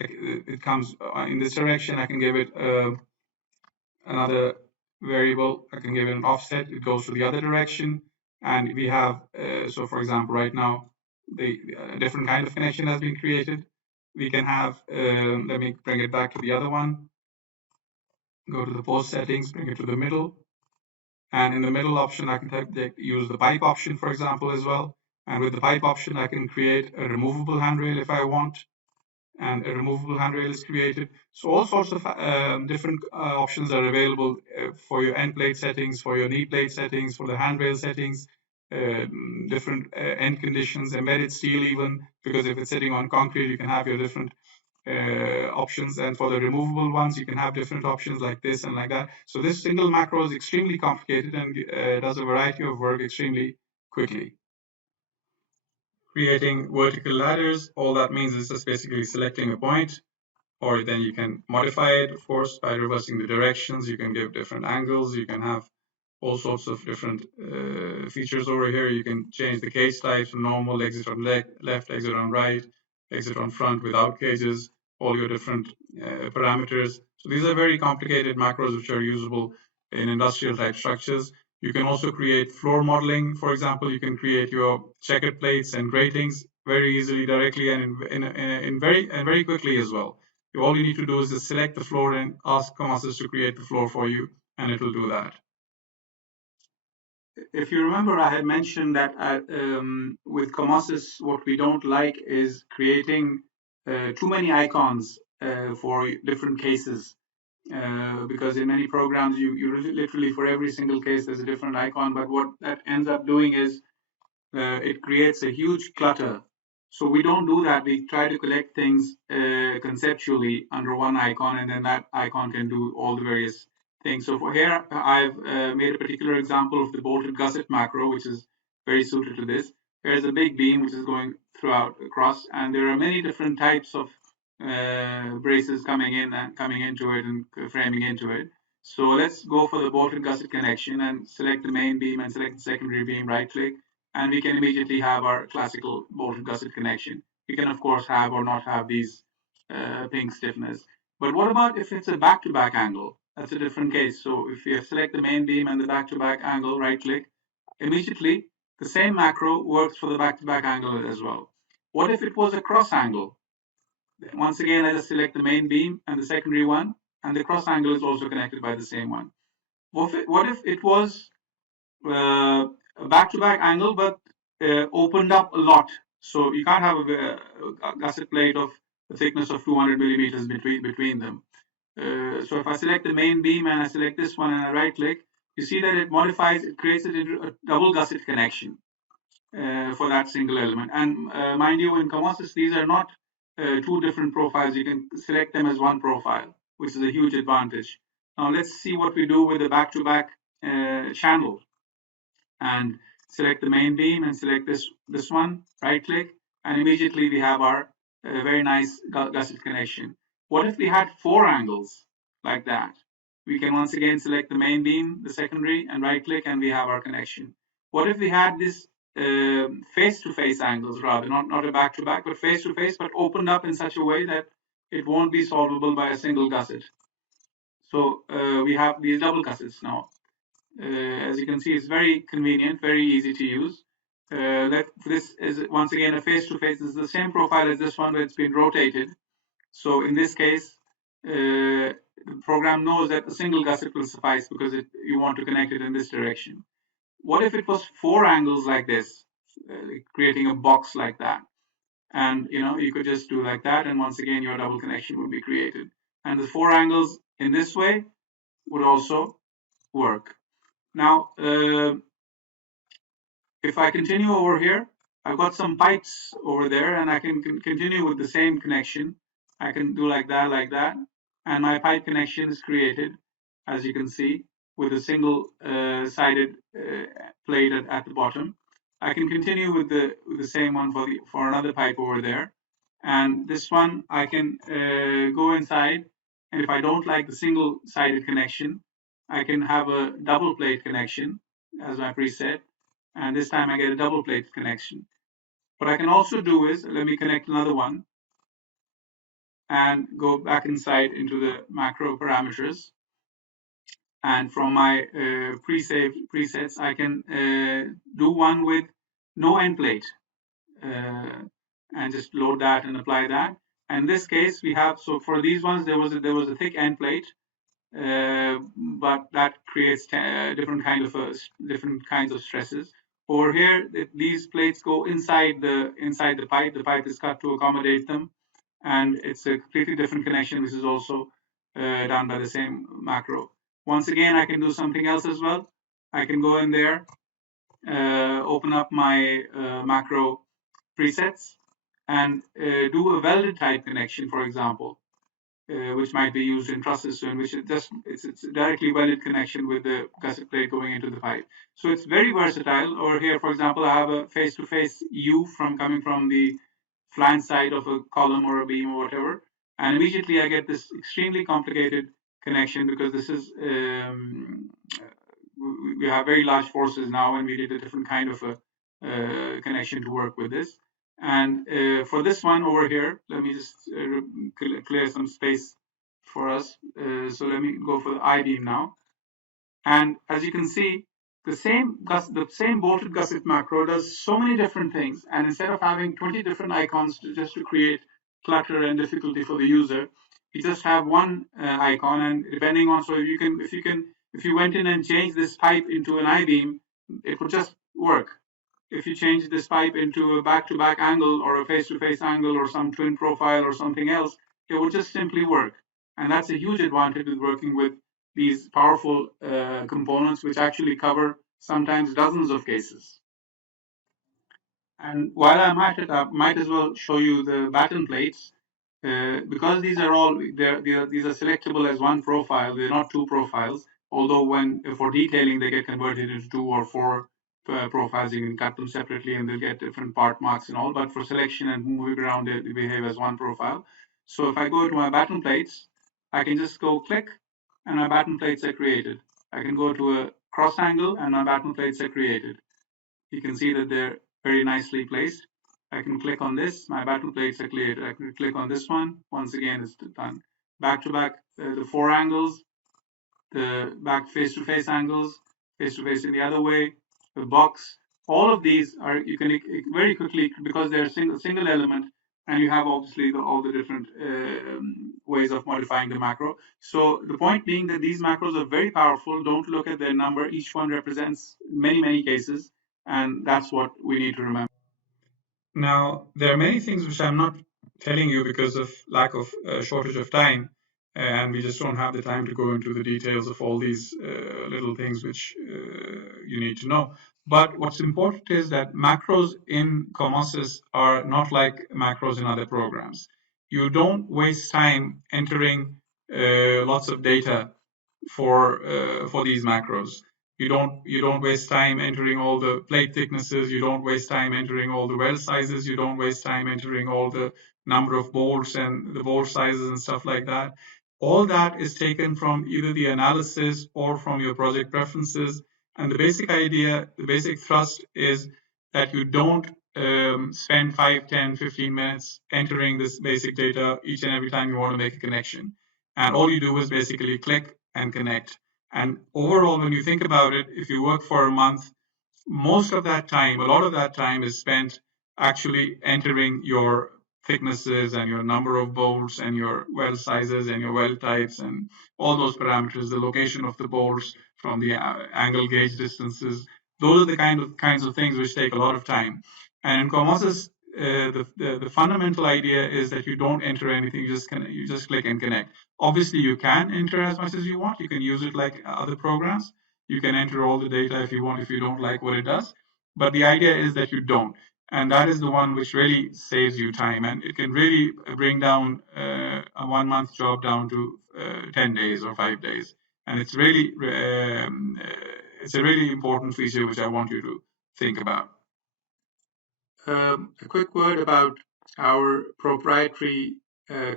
It comes in this direction. I can give it another variable. I can give it an offset. It goes to the other direction. And we have, so for example, right now, the different kind of connection has been created. We can have, let me bring it back to the other one. Go to the post settings, bring it to the middle. And in the middle option, I can use the pipe option, for example, as well. And with the pipe option, I can create a removable handrail if I want. And a removable handrail is created. So all sorts of different options are available for your end plate settings, for your knee plate settings, for the handrail settings, different end conditions, embedded steel even, because if it's sitting on concrete, you can have your different options, and for the removable ones you can have different options like this and like that. So this single macro is extremely complicated and does a variety of work extremely quickly. Creating vertical ladders, all that means is just basically selecting a point, or then you can modify it, of course, by reversing the directions. You can give different angles, you can have all sorts of different features over here. You can change the cage type to normal, exit on left, exit on right, exit on front without cages, all your different parameters. So these are very complicated macros which are usable in industrial type structures. You can also create floor modeling. For example, you can create your checkered plates and gratings very easily, directly, and very quickly as well. All you need to do is just select the floor and ask COMOSYS to create the floor for you, and it will do that. If you remember, I had mentioned that with COMOSYS, what we don't like is creating too many icons for different cases. Because in many programs, you literally, for every single case, there's a different icon. But what that ends up doing is it creates a huge clutter. So we don't do that. We try to collect things conceptually under one icon, and then that icon can do all the various things. So for here, I've made a particular example of the bolted gusset macro, which is very suited to this. There's a big beam which is going throughout across, and there are many different types of braces coming in and coming into it and framing into it. So let's go for the bolted gusset connection and select the main beam and select the secondary beam, right click, and we can immediately have our classical bolted gusset connection. We can, of course, have or not have these pink stiffness. But what about if it's a back-to-back angle? That's a different case. So if you select the main beam and the back-to-back angle, right-click, immediately the same macro works for the back-to-back angle as well. What if it was a cross angle? Once again, I just select the main beam and the secondary one, and the cross angle is also connected by the same one. What if it was a back-to-back angle, but opened up a lot? So you can't have a gusset plate of a thickness of 200 millimeters between them. So if I select the main beam and I select this one and I right-click, you see that it modifies, it creates it into a double gusset connection for that single element. And mind you, in COMOSYS, these are not two different profiles. You can select them as one profile, which is a huge advantage. Now let's see what we do with the back-to-back channel. And select the main beam and select this one, right-click, and immediately we have our very nice gusset connection. What if we had 4 angles like that? We can once again select the main beam, the secondary, and right-click, and we have our connection. What if we had this face-to-face angles rather, not a back-to-back, but face-to-face, but opened up in such a way that it won't be solvable by a single gusset. So we have these double gussets now. As you can see, it's very convenient, very easy to use. This is once again a face-to-face. This is the same profile as this one, but it's been rotated. So in this case, the program knows that a single gusset will suffice because you want to connect it in this direction. What if it was 4 angles like this, creating a box like that? And you could just do like that, and once again your double connection would be created. And the 4 angles in this way would also work. Now, if I continue over here, I've got some pipes over there, and I can continue with the same connection. I can do like that, and my pipe connection is created, as you can see, with a single sided plate at the bottom. I can continue with the same one for another pipe over there, and this one I can go inside, and if I don't like the single sided connection, I can have a double plate connection as my preset, and this time I get a double plate connection. What I can also do is, let me connect another one and go back inside into the macro parameters. And from my pre-saved presets, I can do one with no end plate and just load that and apply that. And in this case, we have, so for these ones, there was a thick end plate, but that creates different kinds of stresses. Over here, these plates go inside the pipe. The pipe is cut to accommodate them, and it's a completely different connection. This is also done by the same macro. Once again, I can do something else as well. I can go in there, open up my macro presets, and do a welded type connection, for example, which might be used in trusses, so in which it's directly welded connection with the gusset plate going into the pipe. So it's very versatile. Over here, for example, I have a face-to-face U coming from the flange side of a column or a beam or whatever, and immediately I get this extremely complicated connection because this is we have very large forces now, and we need a different kind of a connection to work with this. And for this one over here, let me just clear some space for us. So let me go for the I-beam now. And as you can see, the same bolted gusset macro does so many different things. And instead of having 20 different icons just to create clutter and difficulty for the user, you just have one icon. And depending on, so if you went in and changed this pipe into an I-beam, it would just work. If you change this pipe into a back-to-back angle or a face-to-face angle or some twin profile or something else, it will just simply work. And that's a huge advantage with working with these powerful components, which actually cover sometimes dozens of cases. And while I'm at it, I might as well show you the batten plates. Because these are selectable as one profile, they're not two profiles, although for detailing they get converted into 2 or 4 profiles. You can cut them separately and they'll get different part marks and all, but for selection and moving around they behave as one profile. So if I go to my batten plates, I can just go click and my batten plates are created. I can go to a cross angle and my batten plates are created. You can see that they're very nicely placed. I can click on this, my batten plates are created. I can click on this one, once again it's done. Back to back, the 4 angles, the back face-to-face angles, face-to-face in the other way, the box, all of these are, you can very quickly, because they're single element, and you have obviously all the different ways of modifying the macro. So the point being that these macros are very powerful. Don't look at their number. Each one represents many cases, and that's what we need to remember. Now, there are many things which I'm not telling you because of lack of shortage of time, and we just don't have the time to go into the details of all these little things which you need to know. But what's important is that macros in COMOSYS are not like macros in other programs. You don't waste time entering lots of data for these macros. You don't waste time entering all the plate thicknesses. You don't waste time entering all the weld sizes. You don't waste time entering all the number of bolts and the bolt sizes and stuff like that. All that is taken from either the analysis or from your project preferences. And the basic idea, the basic thrust is that you don't spend 5, 10, 15 minutes entering this basic data each and every time you want to make a connection. And all you do is basically click and connect. And overall, when you think about it, if you work for a month, most of that time, a lot of that time is spent actually entering your thicknesses and your number of bolts and your weld sizes and your weld types and all those parameters, the location of the bolts from the angle gauge distances. Those are the kinds of things which take a lot of time. And in COMOSYS, the fundamental idea is that you don't enter anything, you just click and connect. Obviously, you can enter as much as you want. You can use it like other programs. You can enter all the data if you want, if you don't like what it does. But the idea is that you don't. And that is the one which really saves you time. And it can really bring down a 1 month job down to 10 days or 5 days. And it's really, it's a really important feature which I want you to think about. A quick word about our proprietary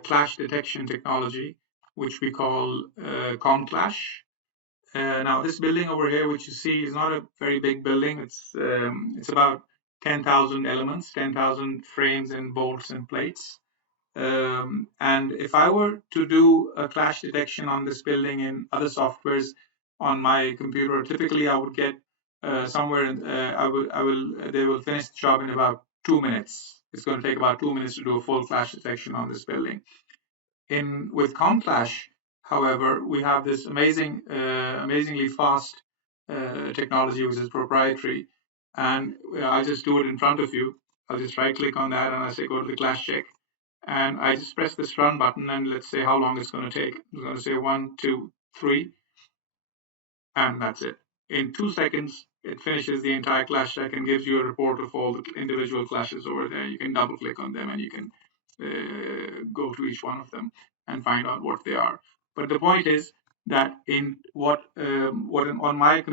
clash detection technology, which we call ComClash. Now, this building over here, which you see, is not a very big building. It's about 10,000 elements, 10,000 frames and bolts and plates. And if I were to do a clash detection on this building in other softwares on my computer, typically I would get somewhere. They will finish the job in about 2 minutes. It's going to take about 2 minutes to do a full clash detection on this building. With ComClash, however, we have this amazingly fast technology which is proprietary, and I'll just do it in front of you. I'll just right click on that and I say go to the clash check, and I just press this run button, and let's say how long it's going to take. I'm going to say 1, 2, 3, and that's it. In 2 seconds, it finishes the entire clash check and gives you a report of all the individual clashes over there. You can double click on them and you can go to each one of them and find out what they are. But the point is that in on my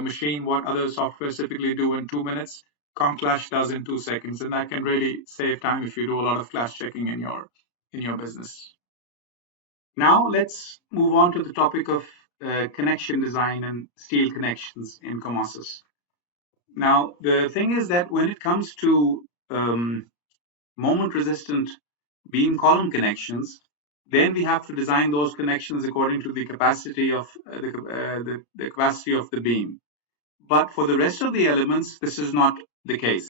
machine, what other software typically do in 2 minutes, ComClash does in 2 seconds, and that can really save time if you do a lot of clash checking in your business. Now let's move on to the topic of connection design and steel connections in COMOSYS. Now, the thing is that when it comes to moment resistant beam column connections, then we have to design those connections according to the capacity of the capacity of the beam. But for the rest of the elements, this is not the case.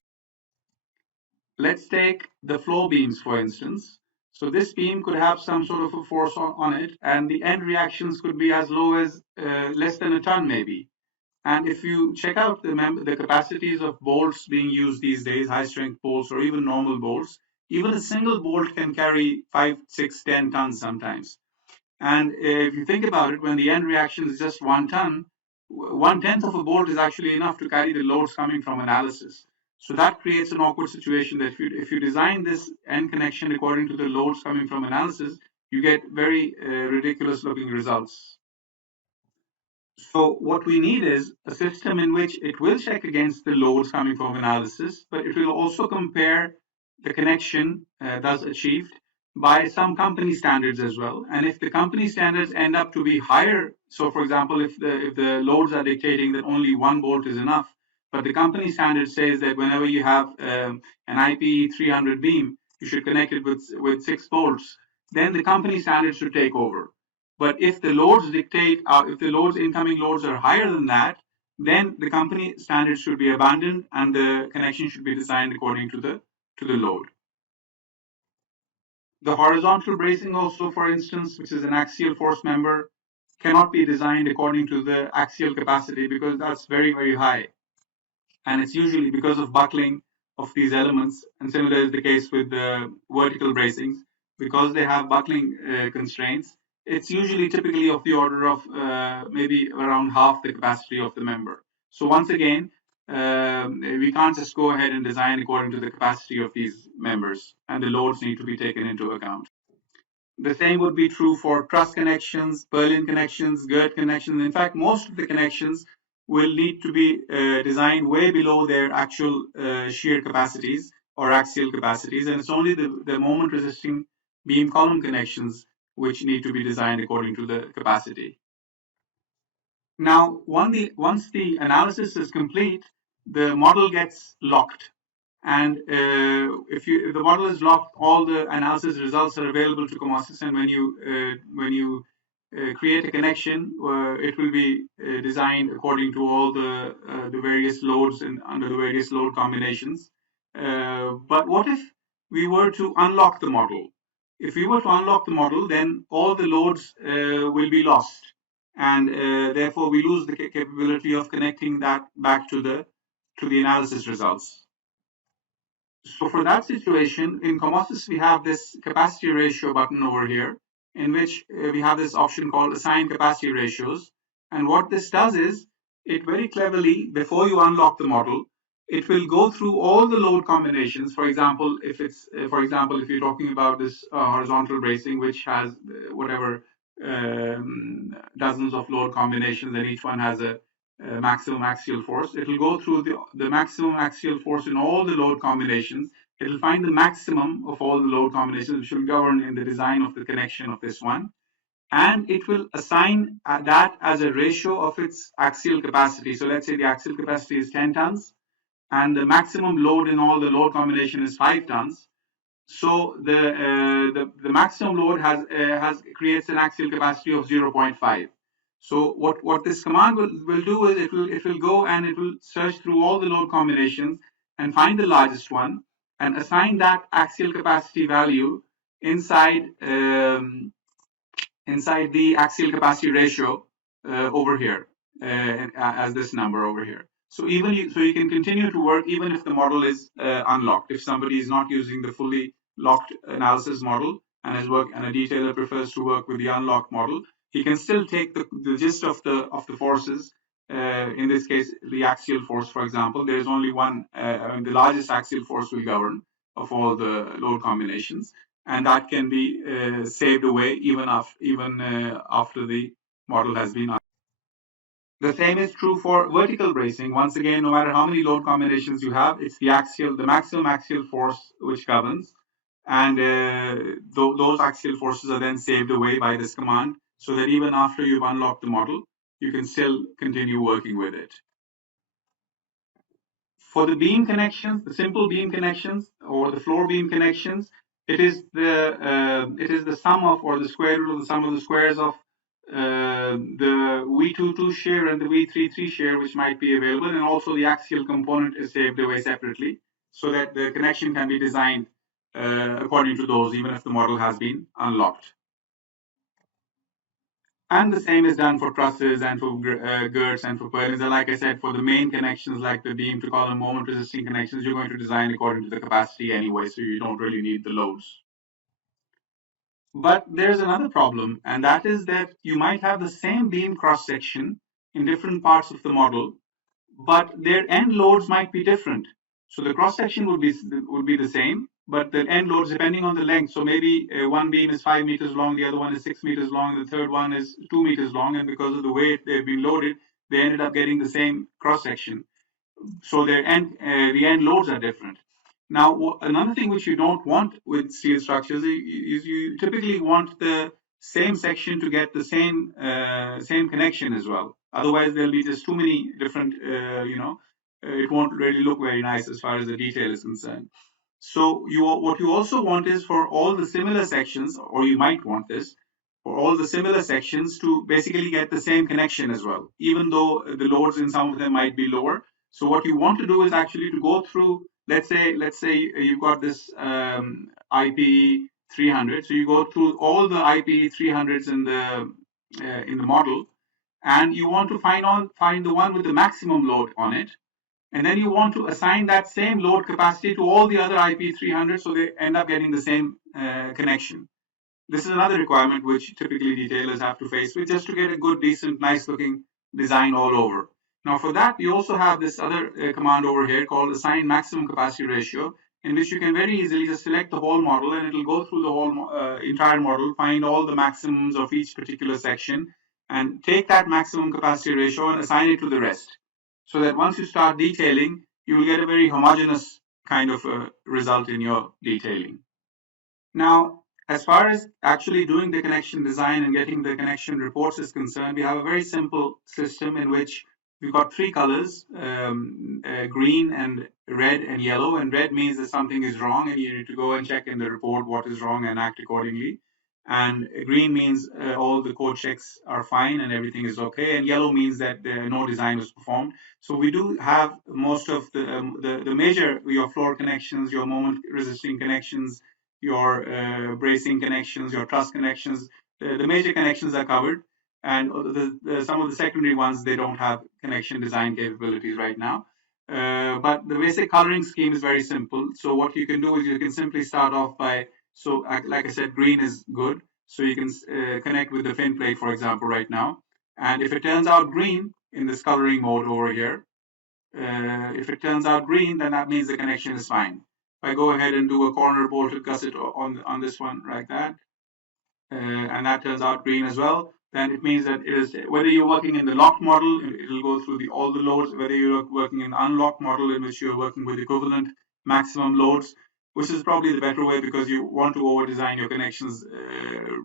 Let's take the flow beams, for instance. So this beam could have some sort of a force on it, and the end reactions could be as low as less than a ton, maybe. And if you check out the capacities of bolts being used these days, high strength bolts or even normal bolts, even a single bolt can carry 5, 6, 10 tons sometimes. And if you think about it, when the end reaction is just 1 ton, 1/10 of a bolt is actually enough to carry the loads coming from analysis. So that creates an awkward situation that if you design this end connection according to the loads coming from analysis, you get very ridiculous looking results. So what we need is a system in which it will check against the loads coming from analysis, but it will also compare the connection thus achieved by some company standards as well. And if the company standards end up to be higher, so for example, if the loads are dictating that only 1 bolt is enough, but the company standard says that whenever you have an IP 300 beam, you should connect it with 6 bolts, then the company standard should take over. But if the loads dictate, if the incoming loads are higher than that, then the company standards should be abandoned and the connection should be designed according to the load. The horizontal bracing also, for instance, which is an axial force member, cannot be designed according to the axial capacity because that's very, very high. And it's usually because of buckling of these elements, and similar is the case with the vertical bracings, because they have buckling constraints. It's usually typically of the order of maybe around half the capacity of the member. So once again, we can't just go ahead and design according to the capacity of these members, and the loads need to be taken into account. The same would be true for truss connections, purlin connections, gird connections. In fact, most of the connections will need to be designed way below their actual shear capacities or axial capacities, and it's only the moment resisting beam column connections which need to be designed according to the capacity. Now, once the analysis is complete, the model gets locked. And if the model is locked, all the analysis results are available to COMOSYS. And when you create a connection, it will be designed according to all the various loads and under the various load combinations. But what if we were to unlock the model? If we were to unlock the model, then all the loads will be lost, and therefore we lose the capability of connecting that back to the analysis results. So for that situation, in COMOSYS, we have this capacity ratio button over here, in which we have this option called assign capacity ratios. And what this does is, it very cleverly, before you unlock the model, it will go through all the load combinations. For example, if you're talking about this horizontal bracing, which has whatever dozens of load combinations, and each one has a maximum axial force. It will go through the maximum axial force in all the load combinations. It will find the maximum of all the load combinations, which will govern in the design of the connection of this one. And it will assign that as a ratio of its axial capacity. So let's say the axial capacity is 10 tons, and the maximum load in all the load combination is 5 tons. So the maximum load has creates an axial capacity of 0.5. So what this command will do is it will go and it will search through all the load combinations and find the largest one and assign that axial capacity value inside inside the axial capacity ratio over here as this number over here. So you can continue to work even if the model is unlocked. If somebody is not using the fully locked analysis model and a detailer prefers to work with the unlocked model, he can still take the gist of the forces. In this case, the axial force, for example, there is only one. The largest axial force will govern of all the load combinations, and that can be saved away even after the model has been. The same is true for vertical bracing. Once again, no matter how many load combinations you have, it's the maximum axial force which governs, and those axial forces are then saved away by this command, so that even after you've unlocked the model, you can still continue working with it. For the beam connections, the simple beam connections or the floor beam connections, it is the sum of, or the square root of the sum of the squares of the V22 shear and the V33 shear, which might be available, and also the axial component is saved away separately, so that the connection can be designed according to those, even if the model has been unlocked. And the same is done for trusses and for girds and for purlins. And like I said, for the main connections like the beam to column moment resisting connections, you're going to design according to the capacity anyway, so you don't really need the loads. But there's another problem, and that is that you might have the same beam cross section in different parts of the model, but their end loads might be different. So the cross section would be the same, but the end loads depending on the length. So maybe one beam is 5 meters long, the other one is 6 meters long, and the third one is 2 meters long, and because of the way they've been loaded, they ended up getting the same cross section. So the end loads are different. Now, another thing which you don't want with steel structures is you typically want the same section to get the same connection as well. Otherwise, there'll be just too many different, it won't really look very nice as far as the detail is concerned. So what you also want is for all the similar sections, or you might want this, for all the similar sections to basically get the same connection as well, even though the loads in some of them might be lower. So what you want to do is actually to go through, let's say you've got this IPE 300. So you go through all the IPE 300s in the model, and you want to find the one with the maximum load on it. And then you want to assign that same load capacity to all the other IP 300, so they end up getting the same connection. This is another requirement which typically detailers have to face with, just to get a good, decent, nice looking design all over. Now for that, we also have this other command over here called assign maximum capacity ratio, in which you can very easily just select the whole model, and it will go through the whole entire model, find all the maximums of each particular section, and take that maximum capacity ratio and assign it to the rest. So that once you start detailing, you will get a very homogeneous kind of result in your detailing. Now, as far as actually doing the connection design and getting the connection reports is concerned, we have a very simple system in which we've got three colors, green and red and yellow. And red means that something is wrong and you need to go and check in the report what is wrong and act accordingly. And green means all the code checks are fine and everything is okay. And yellow means that no design was performed. So we do have most of the major, your floor connections, your moment resisting connections, your bracing connections, your truss connections. The major connections are covered, and some of the secondary ones, they don't have connection design capabilities right now. But the basic coloring scheme is very simple. So what you can do is you can simply start off by, so like I said, green is good. So you can connect with the fin plate, for example, right now. And if it turns out green in this coloring mode over here, if it turns out green, then that means the connection is fine. If I go ahead and do a corner bolted gusset on this one like that, and that turns out green as well, then it means that it is, whether you're working in the locked model, it'll go through all the loads, whether you're working in unlocked model in which you're working with equivalent maximum loads, which is probably the better way because you want to over design your connections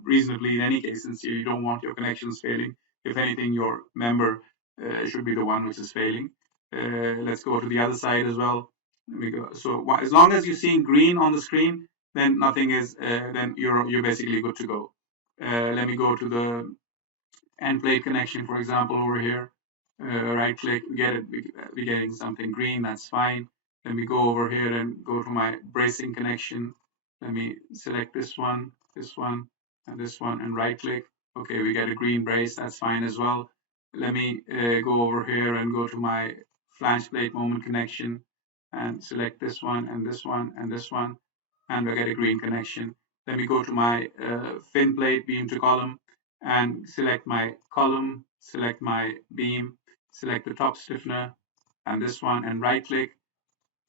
reasonably in any case, since you don't want your connections failing. If anything, your member should be the one which is failing. Let's go to the other side as well. Let me go. So as long as you're seeing green on the screen, then nothing is, then you're basically good to go. Let me go to the end plate connection, for example, over here. Right click, we get it, we're getting something green, that's fine. Let me go over here and go to my bracing connection. Let me select this one, and this one, and right click. Okay, we get a green brace, that's fine as well. Let me go over here and go to my flange plate moment connection and select this one, and this one, and this one, and I get a green connection. Let me go to my fin plate beam to column and select my column, select my beam, select the top stiffener and this one, and right click,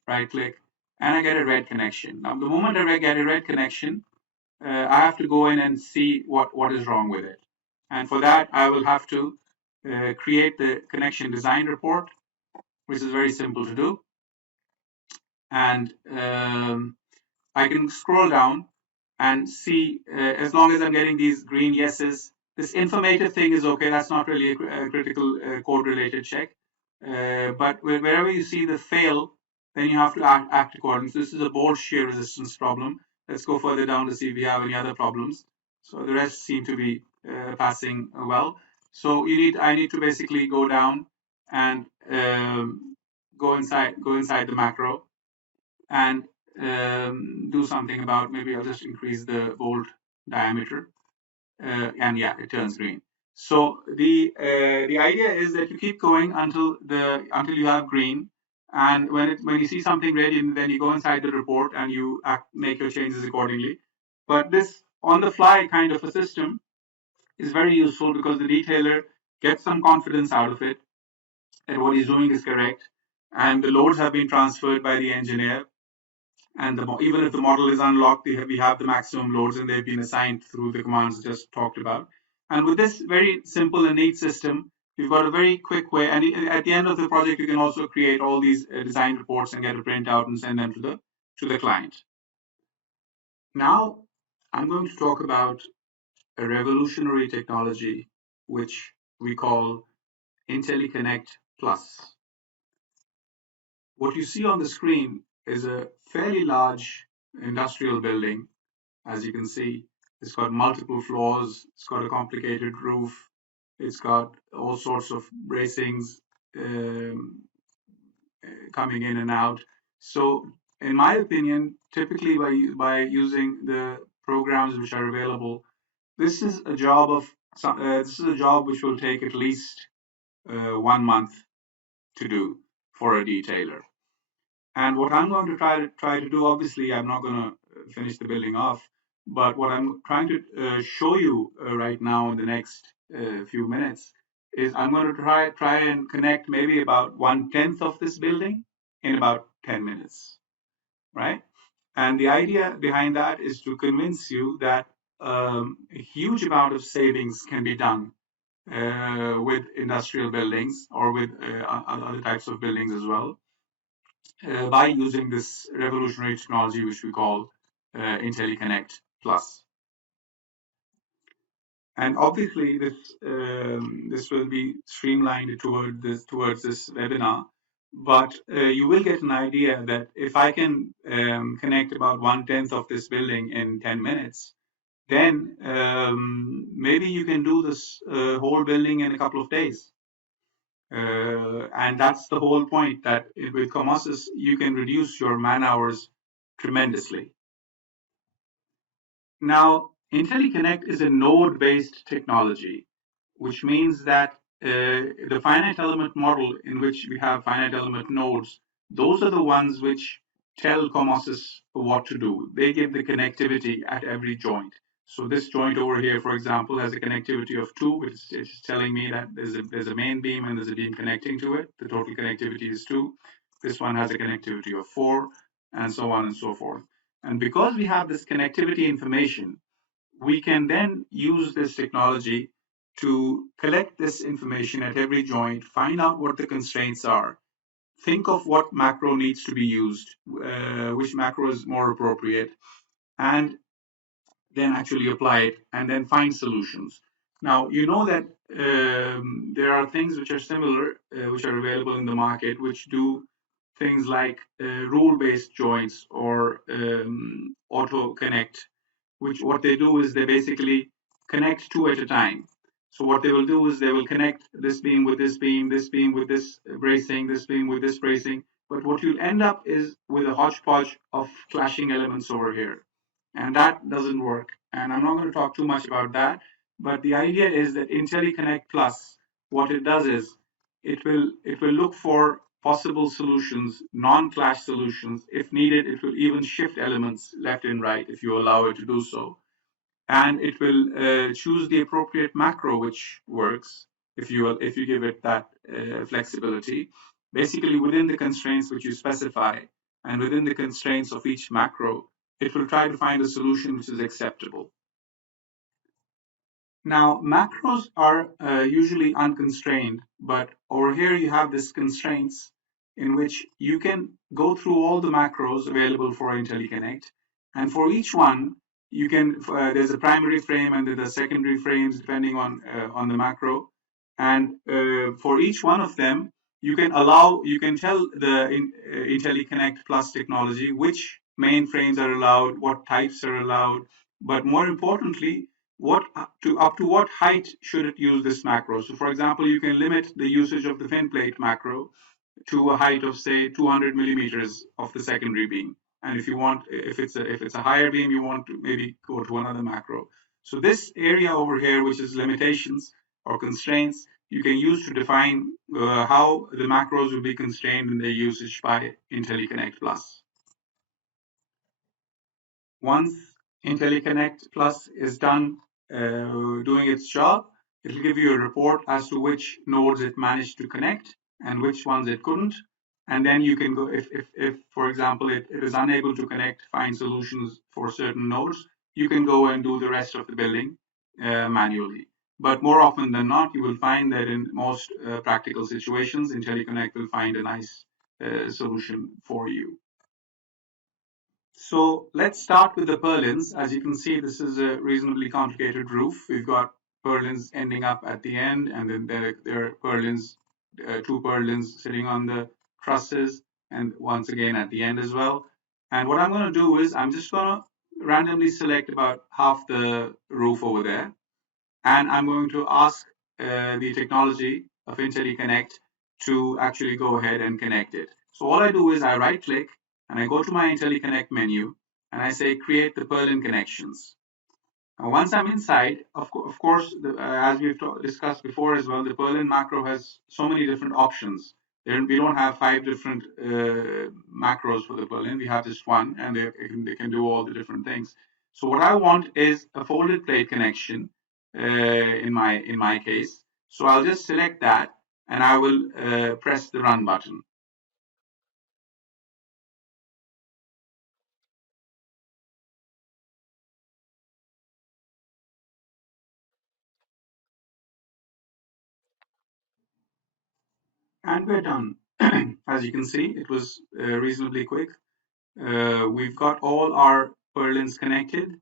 and I get a red connection. Now, the moment I get a red connection, I have to go in and see what is wrong with it. And for that, I will have to create the connection design report, which is very simple to do. And I can scroll down and see, as long as I'm getting these green yeses, this informative thing is okay. That's not really a critical code related check. But wherever you see the fail, then you have to act accordingly. So this is a bolt shear resistance problem. Let's go further down to see if we have any other problems. So the rest seem to be passing well. So I need to basically go down and go inside the macro and do something about, maybe I'll just increase the bolt diameter, and yeah, it turns green. So the idea is that you keep going until you have green, and when you see something red, then you go inside the report and you make your changes accordingly. But this on the fly kind of a system is very useful because the detailer gets some confidence out of it that what he's doing is correct, and the loads have been transferred by the engineer, and even if the model is unlocked, we have the maximum loads and they've been assigned through the commands just talked about. And with this very simple and neat system, you've got a very quick way. And at the end of the project, you can also create all these design reports and get a printout and send them to the client. Now, I'm going to talk about a revolutionary technology which we call Intelliconnect Plus. What you see on the screen is a fairly large industrial building. As you can see, it's got multiple floors, it's got a complicated roof, it's got all sorts of bracings coming in and out. So, in my opinion, typically by using the programs which are available, this is a job which will take at least 1 month to do for a detailer. And what I'm going to try to do, obviously, I'm not going to finish the building off, but what I'm trying to show you right now in the next few minutes is I'm going to try and connect maybe about 1/10 of this building in about 10 minutes, right? And the idea behind that is to convince you that a huge amount of savings can be done with industrial buildings or with other types of buildings as well by using this revolutionary technology which we call Intelliconnect Plus. And obviously, this will be streamlined towards this webinar. But you will get an idea that if I can connect about 1/10 of this building in 10 minutes, then maybe you can do this whole building in a couple of days. And that's the whole point, that with COMOSYS, you can reduce your man hours tremendously. Now, Intelliconnect is a node-based technology, which means that the finite element model in which we have finite element nodes, those are the ones which tell COMOSYS what to do. They give the connectivity at every joint. So this joint over here, for example, has a connectivity of 2, which is telling me that there's a main beam and there's a beam connecting to it. The total connectivity is 2. This one has a connectivity of 4, and so on and so forth. And because we have this connectivity information, we can then use this technology to collect this information at every joint, find out what the constraints are, think of what macro needs to be used, which macro is more appropriate, and then actually apply it and then find solutions. Now, you know that there are things which are similar, which are available in the market, which do things like rule-based joints or auto connect, which what they do is they basically connect 2 at a time. So what they will do is they will connect this beam with this beam, this beam with this bracing, this beam with this bracing. But what you'll end up is with a hodgepodge of clashing elements over here. And that doesn't work. And I'm not going to talk too much about that. But the idea is that Intelliconnect Plus, what it does is it will look for possible solutions, non-clash solutions. If needed, it will even shift elements left and right if you allow it to do so. And it will choose the appropriate macro which works if you give it that flexibility. Basically, within the constraints which you specify and within the constraints of each macro, it will try to find a solution which is acceptable. Now, macros are usually unconstrained, but over here you have this constraints in which you can go through all the macros available for Intelliconnect, and for each one, you can there's a primary frame and then the secondary frames depending on the macro, and for each one of them, you can tell the Intelliconnect Plus technology which main frames are allowed, what types are allowed, but more importantly, up to what height should it use this macro. So for example, you can limit the usage of the fin plate macro to a height of say 200 millimeters of the secondary beam. And if it's a higher beam, you want to maybe go to another macro. So this area over here, which is limitations or constraints, you can use to define how the macros will be constrained in their usage by Intelliconnect Plus. Once Intelliconnect Plus is done doing its job, it'll give you a report as to which nodes it managed to connect and which ones it couldn't. And then you can go, if for example, it is unable to connect, find solutions for certain nodes, you can go and do the rest of the building manually. But more often than not, you will find that in most practical situations, Intelliconnect will find a nice solution for you. So let's start with the purlins. As you can see, this is a reasonably complicated roof. We've got purlins ending up at the end, and then there are purlins, 2 purlins sitting on the trusses, and once again at the end as well. And what I'm going to do is I'm just going to randomly select about half the roof over there, and I'm going to ask the technology of Intelliconnect to actually go ahead and connect it. So all I do is I right click and I go to my Intelliconnect menu and I say create the Perlin connections. Now, once I'm inside, of course, as we've discussed before as well, the Perlin macro has so many different options. We don't have 5 different macros for the Perlin. We have just one, and they can do all the different things. So what I want is a folded plate connection in my case. So I'll just select that, and I will press the run button. And we're done. As you can see, it was reasonably quick. We've got all our purlins connected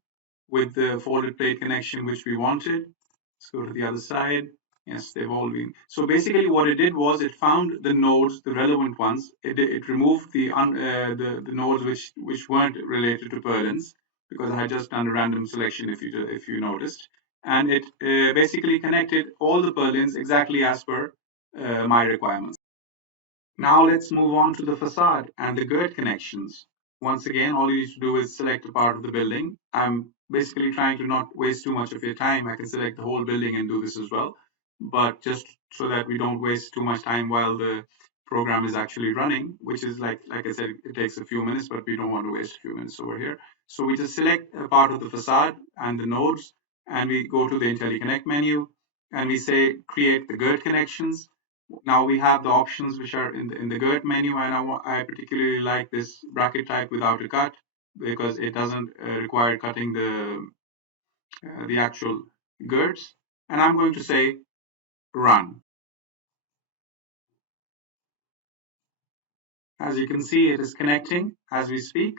with the folded plate connection which we wanted. Let's go to the other side. Yes, they've all been. So basically, what it did was it found the nodes, the relevant ones. It removed the nodes which weren't related to purlins, because I had just done a random selection, if you noticed, and it basically connected all the purlins exactly as per my requirements. Now let's move on to the facade and the gird connections. Once again, all you need to do is select a part of the building. I'm basically trying to not waste too much of your time. I can select the whole building and do this as well, but just so that we don't waste too much time while the program is actually running, which is like I said, it takes a few minutes, but we don't want to waste a few minutes over here. So we just select a part of the facade and the nodes, and we go to the Intelliconnect menu, and we say create the gird connections. Now we have the options which are in the Gird menu, and I particularly like this bracket type without a cut, because it doesn't require cutting the actual girds. And I'm going to say run. As you can see, it is connecting as we speak,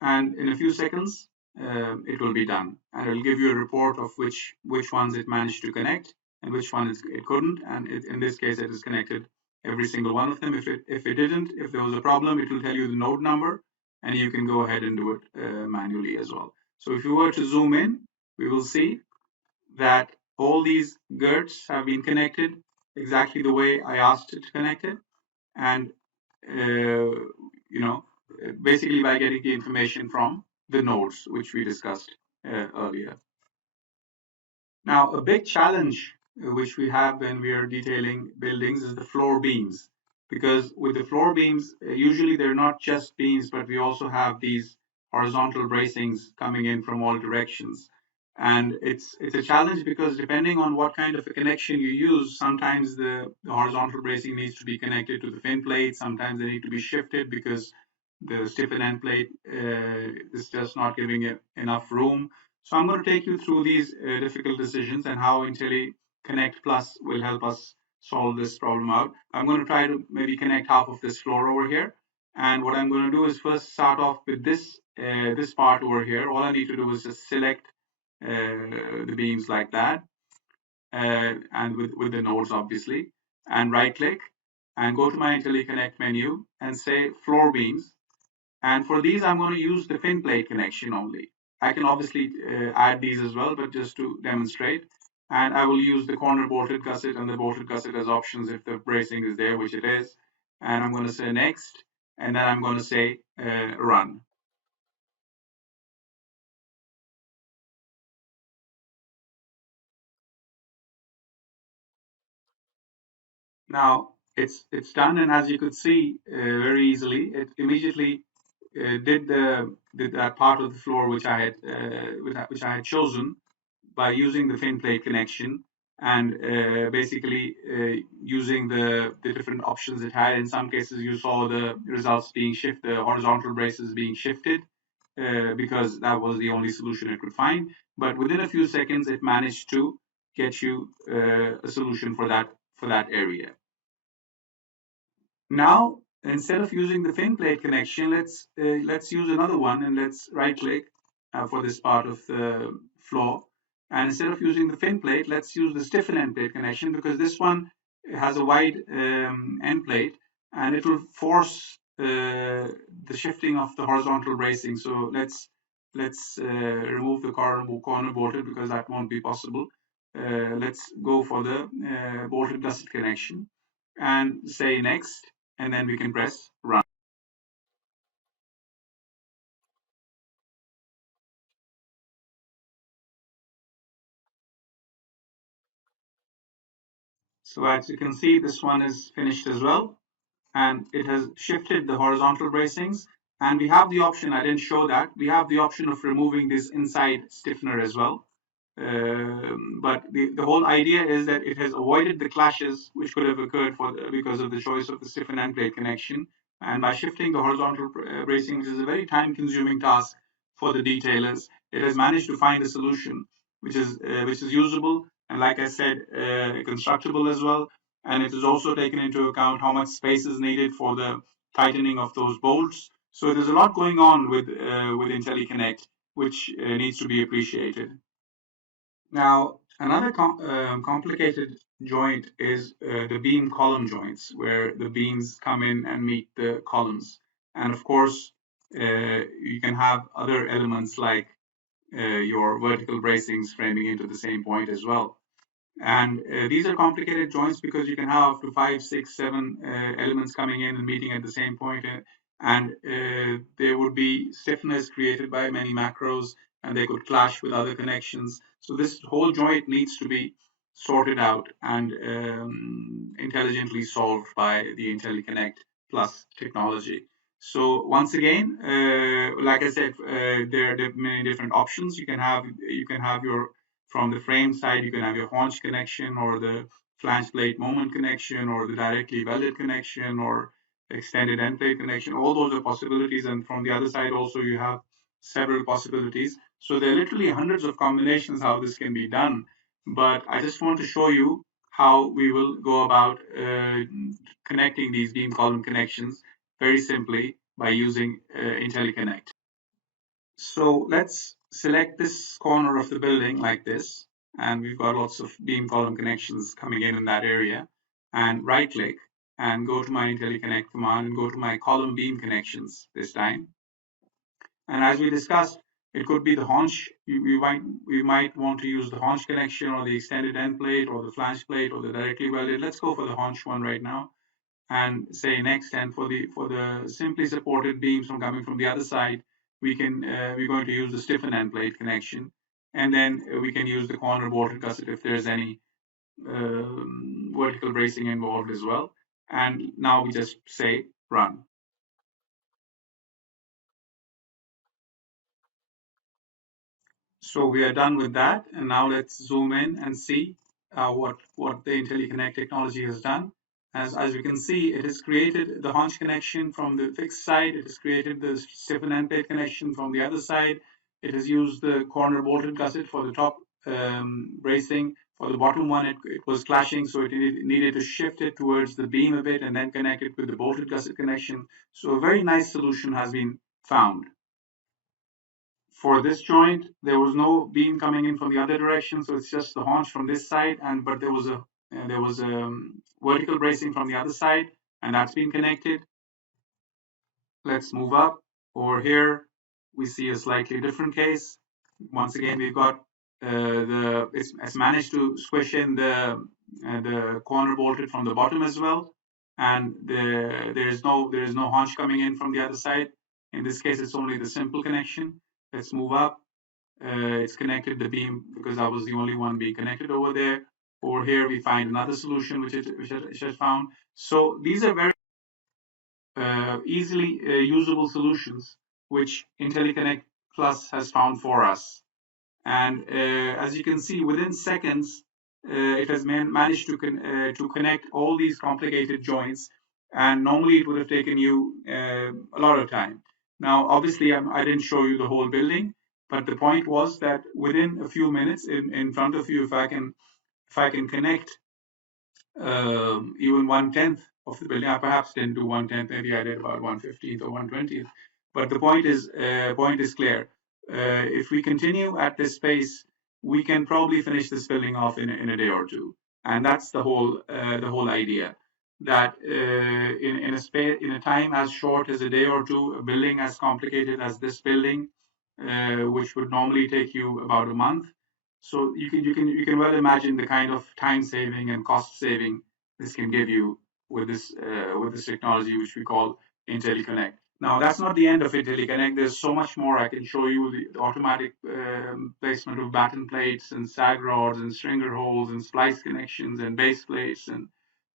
and in a few seconds it will be done, and it will give you a report of which ones it managed to connect and which ones it couldn't. And in this case, it is connected every single one of them. If it didn't, if there was a problem, it will tell you the node number, and you can go ahead and do it manually as well. So if you were to zoom in, we will see that all these girds have been connected exactly the way I asked it to connect it, and you know, basically by getting the information from the nodes which we discussed earlier. Now, a big challenge which we have when we are detailing buildings is the floor beams, because with the floor beams, usually they're not just beams, but we also have these horizontal bracings coming in from all directions. And it's a challenge because depending on what kind of a connection you use, sometimes the horizontal bracing needs to be connected to the fin plate, sometimes they need to be shifted because the stiffen end plate is just not giving it enough room. So I'm going to take you through these difficult decisions and how Intelliconnect Plus will help us solve this problem out. I'm going to try to maybe connect half of this floor over here. And what I'm going to do is first start off with this part over here. All I need to do is just select the beams like that, and with the nodes obviously, and right click and go to my Intelliconnect menu and say floor beams. And for these, I'm going to use the fin plate connection only. I can obviously add these as well, but just to demonstrate. And I will use the corner bolted gusset and the bolted gusset as options if the bracing is there, which it is. And I'm going to say next, and then I'm going to say run. Now it's done, and as you could see very easily, it immediately did that part of the floor which I had chosen by using the fin plate connection, and basically using the different options it had. In some cases, you saw the results being shifted, the horizontal braces being shifted, because that was the only solution it could find. But within a few seconds, it managed to get you a solution for that area. Now, instead of using the fin plate connection, let's use another one, and let's right click for this part of the floor. And instead of using the fin plate, let's use the stiffen end plate connection, because this one has a wide end plate, and it will force the shifting of the horizontal bracing. So let's remove the corner bolted, because that won't be possible. Let's go for the bolted gusset connection and say next, and then we can press run. So as you can see, this one is finished as well, and it has shifted the horizontal bracings. And we have the option, I didn't show that, we have the option of removing this inside stiffener as well. But the whole idea is that it has avoided the clashes which could have occurred because of the choice of the stiffen end plate connection. And by shifting the horizontal bracing, which is a very time consuming task for the detailers, it has managed to find a solution which is usable, and like I said, constructible as well. And it is also taken into account how much space is needed for the tightening of those bolts. So there's a lot going on with Intelliconnect, which needs to be appreciated. Now, Another complicated joint is the beam column joints, where the beams come in and meet the columns. And of course, you can have other elements like your vertical bracings framing into the same point as well. And these are complicated joints because you can have up to 5, 6, 7 elements coming in and meeting at the same point. And there would be stiffness created by many macros, and they could clash with other connections. So this whole joint needs to be sorted out and intelligently solved by the Intelliconnect Plus technology. So once again, like I said, there are many different options. You can have your from the frame side, you can have your haunch connection or the flange plate moment connection or the directly welded connection or extended end plate connection. All those are possibilities. And from the other side also, you have several possibilities. So there are literally hundreds of combinations how this can be done. But I just want to show you how we will go about connecting these beam column connections very simply by using Intelliconnect. So let's select this corner of the building like this, and we've got lots of beam column connections coming in that area, and right click and go to my Intelliconnect command and go to my column beam connections this time. And as we discussed, it could be the haunch. We might want to use the haunch connection or the extended end plate or the flange plate or the directly welded. Let's go for the haunch one right now and say next. And for the simply supported beams from coming from the other side, we're going to use the stiffen end plate connection, and then we can use the corner bolted gusset if there's any vertical bracing involved as well. And now we just say run. So we are done with that, and now let's zoom in and see what the Intelliconnect technology has done. As you can see, it has created the haunch connection from the fixed side. It has created the stiffen end plate connection from the other side. It has used the corner bolted gusset for the top bracing. For the bottom one, it was clashing, so it needed to shift it towards the beam a bit and then connect it with the bolted gusset connection. So a very nice solution has been found. For this joint, there was no beam coming in from the other direction, so it's just the haunch from this side, but there was a vertical bracing from the other side, and that's been connected. Let's move up. Over here, we see a slightly different case. Once again, we've got it's managed to squish in the corner bolted from the bottom as well, and there is no haunch coming in from the other side. In this case, it's only the simple connection. Let's move up. It's connected the beam because I was the only one being connected over there. Over here, we find another solution which it found. So these are very easily usable solutions which Intelliconnect Plus has found for us. And as you can see, within seconds, it has managed to connect all these complicated joints. And normally it would have taken you a lot of time. Now, obviously, I didn't show you the whole building, but the point was that within a few minutes in front of you, if I can connect even 1/10 of the building, I perhaps didn't do 1/10, maybe I did about 1/15 or 1/20. But the point is clear. If we continue at this pace, we can probably finish this building off in a day or two. And that's the whole idea. That in a time as short as a day or two, a building as complicated as this building, which would normally take you about a month. So you can well imagine the kind of time saving and cost saving this can give you with this technology, which we call Intelliconnect. Now, that's not the end of Intelliconnect. There's so much more. I can show you the automatic placement of batten plates and sag rods and stringer holes and splice connections and base plates and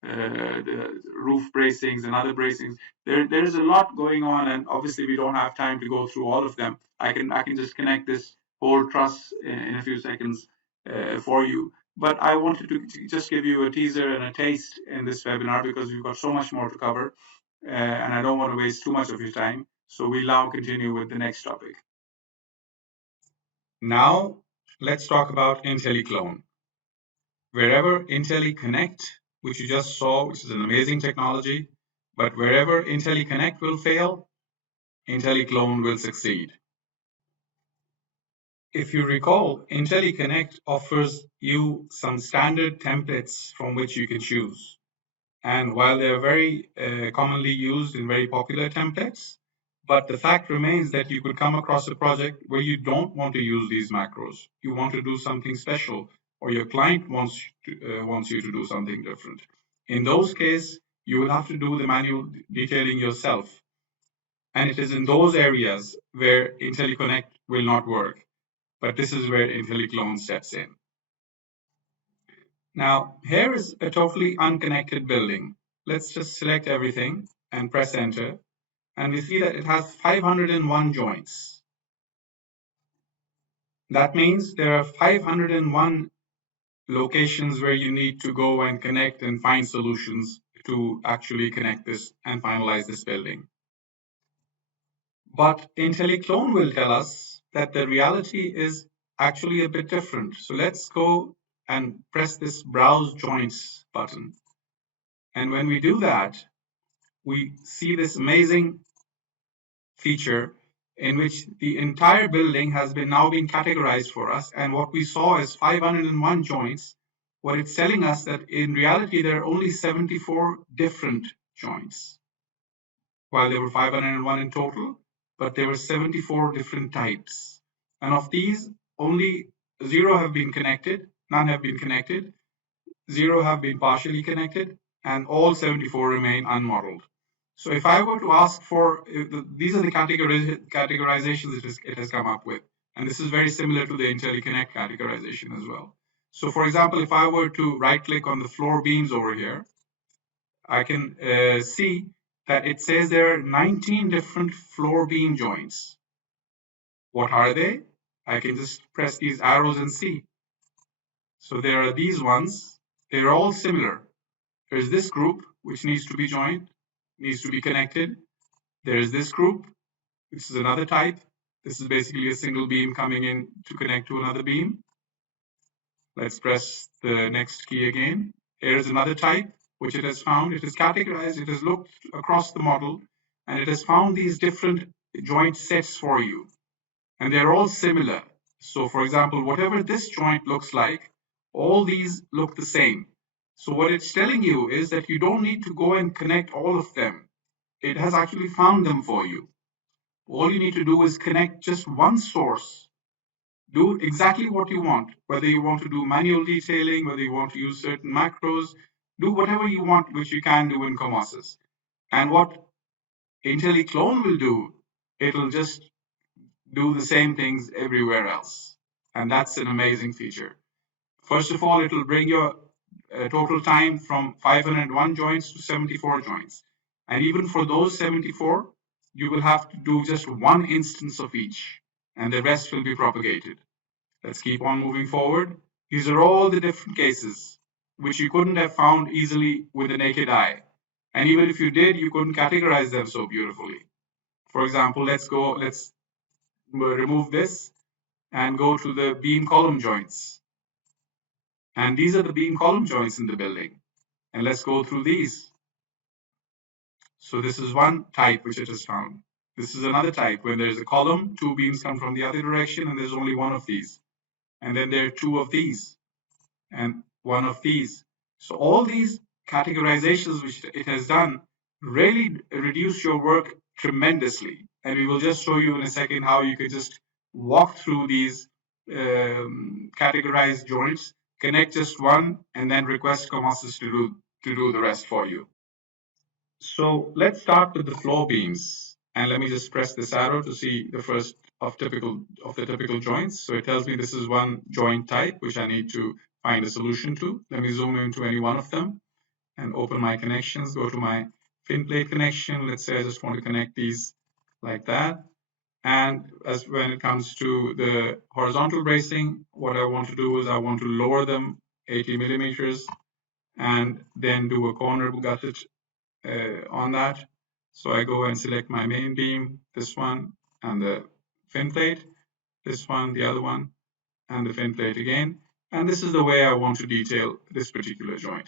the roof bracings and other bracings. There is a lot going on, and obviously we don't have time to go through all of them. I can just connect this whole truss in a few seconds for you. But I wanted to just give you a teaser and a taste in this webinar because we've got so much more to cover, and I don't want to waste too much of your time. So we'll now continue with the next topic. Now, let's talk about Intelliclone. Wherever Intelliconnect, which you just saw, which is an amazing technology, but wherever Intelliconnect will fail, Intelliclone will succeed. if you recall, Intelliconnect offers you some standard templates from which you can choose. And while they're very commonly used and very popular templates, but the fact remains that you could come across a project where you don't want to use these macros. You want to do something special, or your client wants you to do something different. In those cases, you will have to do the manual detailing yourself. And it is in those areas where Intelliconnect will not work. But this is where Intelliclone steps in. Now, here is a totally unconnected building. Let's just select everything and press enter. And we see that it has 501 joints. That means there are 501 locations where you need to go and connect and find solutions to actually connect this and finalize this building. But Intelliclone will tell us that the reality is actually a bit different. So let's go and press this Browse Joints button. And when we do that, we see this amazing feature in which the entire building has now been categorized for us. And what we saw is 501 joints. What it's telling us that in reality, there are only 74 different joints. While there were 501 in total, but there were 74 different types. And of these, only 0 have been connected, none have been connected, 0 have been partially connected, and all 74 remain unmodeled. So if I were to ask for, these are the categorizations it has come up with. And this is very similar to the Intelliconnect categorization as well. So for example, if I were to right click on the floor beams over here, I can see that it says there are 19 different floor beam joints. What are they? I can just press these arrows and see. So there are these ones. They're all similar. There's this group, which needs to be joined, needs to be connected. There's this group, which is another type. This is basically a single beam coming in to connect to another beam. Let's press the next key again. Here's another type, which it has found. It has categorized, it has looked across the model, and it has found these different joint sets for you. And they're all similar. So for example, whatever this joint looks like, all these look the same. So what it's telling you is that you don't need to go and connect all of them. It has actually found them for you. All you need to do is connect just one source. Do exactly what you want, whether you want to do manual detailing, whether you want to use certain macros, do whatever you want, which you can do in COMOSYS. And what Intelliclone will do, it'll just do the same things everywhere else. And that's an amazing feature. First of all, it'll bring your total time from 501 joints to 74 joints. And even for those 74, you will have to do just one instance of each, and the rest will be propagated. Let's keep on moving forward. These are all the different cases which you couldn't have found easily with the naked eye. And even if you did, you couldn't categorize them so beautifully. For example, let's remove this and go to the beam column joints. And these are the beam column joints in the building. And let's go through these. So this is one type which it has found. This is another type. When there's a column, 2 beams come from the other direction, and there's only 1 of these. And then there are 2 of these, and 1 of these. So all these categorizations which it has done really reduce your work tremendously. And we will just show you in a second how you could just walk through these categorized joints, connect just one, and then request COMOSYS to do the rest for you. So let's start with the floor beams. And let me just press this arrow to see the first of the typical joints. So it tells me this is one joint type, which I need to find a solution to. Let me zoom into any one of them and open my connections, go to my fin plate connection. Let's say I just want to connect these like that. And as when it comes to the horizontal bracing, what I want to do is I want to lower them 80 millimeters and then do a corner gusset on that. So I go and select my main beam, this one, and the fin plate, this one, the other one, and the fin plate again. And this is the way I want to detail this particular joint.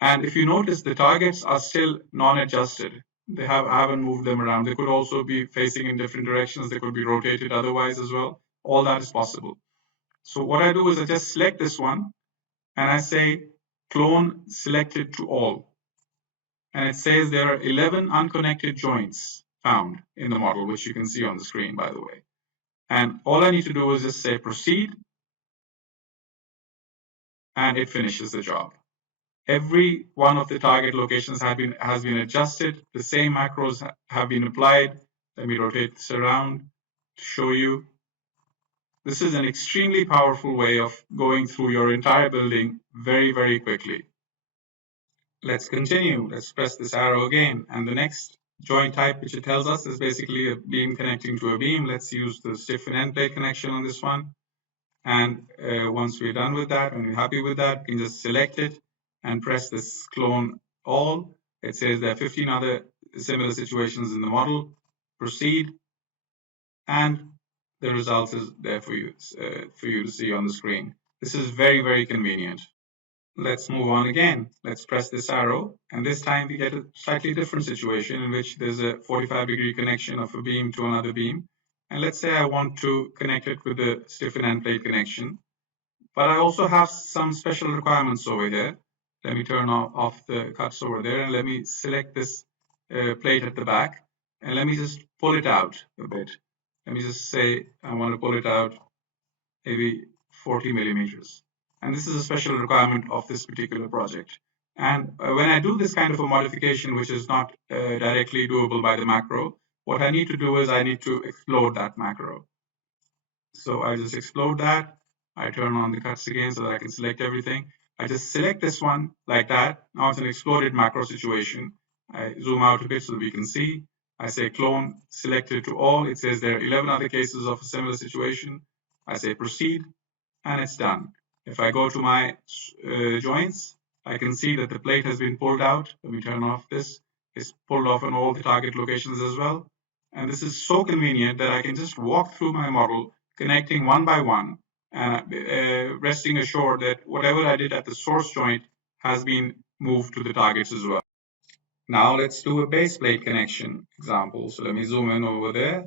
And if you notice, the targets are still non-adjusted. I haven't moved them around. They could also be facing in different directions. They could be rotated otherwise as well. all that is possible. So what I do is I just select this one and I say clone selected to all. And it says there are 11 unconnected joints found in the model, which you can see on the screen, by the way. And all I need to do is just say proceed, and it finishes the job. Every one of the target locations has been adjusted. The same macros have been applied. Let me rotate this around to show you. This is an extremely powerful way of going through your entire building very, very quickly. Let's continue. Let's press this arrow again. And the next joint type, which it tells us, is basically a beam connecting to a beam. Let's use the stiffen end plate connection on this one. And once we're done with that, and we're happy with that, we can just select it and press this clone all. It says there are 15 other similar situations in the model. Proceed, and the result is there for you to see on the screen. This is very, very convenient. Let's move on again. Let's press this arrow, and this time we get a slightly different situation in which there's a 45-degree connection of a beam to another beam. And let's say I want to connect it with the stiffen end plate connection. But I also have some special requirements over here. Let me turn off the cuts over there, and let me select this plate at the back, and let me just pull it out a bit. Let me just say I want to pull it out maybe 40 millimeters. And this is a special requirement of this particular project. And when I do this kind of a modification, which is not directly doable by the macro, what I need to do is I need to explode that macro. So I just explode that. I turn on the cuts again so that I can select everything. I just select this one like that. Now it's an exploded macro situation. I zoom out a bit so that we can see. I say clone selected to all. It says there are 11 other cases of a similar situation. I say proceed, and it's done. If I go to my joints, I can see that the plate has been pulled out. Let me turn off this. It's pulled off on all the target locations as well. And this is so convenient that I can just walk through my model, connecting one by one, resting assured that whatever I did at the source joint has been moved to the targets as well. Now let's do a base plate connection example. So let me zoom in over there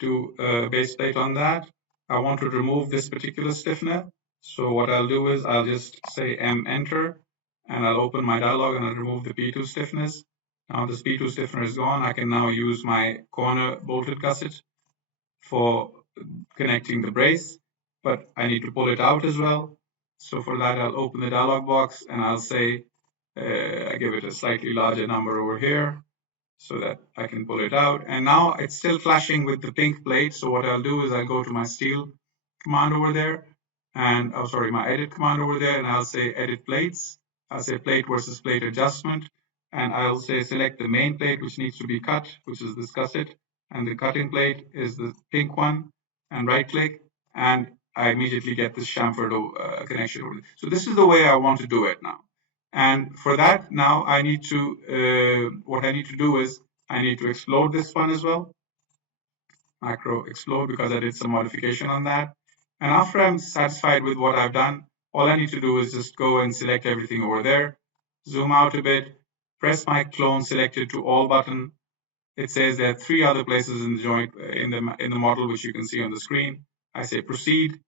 to a base plate on that. I want to remove this particular stiffener. So what I'll do is I'll just say M enter, and I'll open my dialog and I'll remove the P2 stiffness. Now this P2 stiffener is gone. I can now use my corner bolted gusset for connecting the brace, but I need to pull it out as well. So for that, I'll open the dialog box and I'll say, I give it a slightly larger number over here so that I can pull it out. And now it's still clashing with the pink plate. So what I'll do is I'll go to my steel command over there and, oh, sorry, my edit command over there, and I'll say edit plates. I'll say plate versus plate adjustment. And I'll say select the main plate, which needs to be cut, which is this gusset. And the cutting plate is the pink one, and right click, and I immediately get this chamfered connection over there. So this is the way I want to do it now. And for that, now I need to, what I need to do is I need to explode this one as well. Macro explode, because I did some modification on that. And after I'm satisfied with what I've done, all I need to do is just go and select everything over there, zoom out a bit, press my clone selected to all button. It says there are 3 other places in the joint in the model, which you can see on the screen. I say proceed,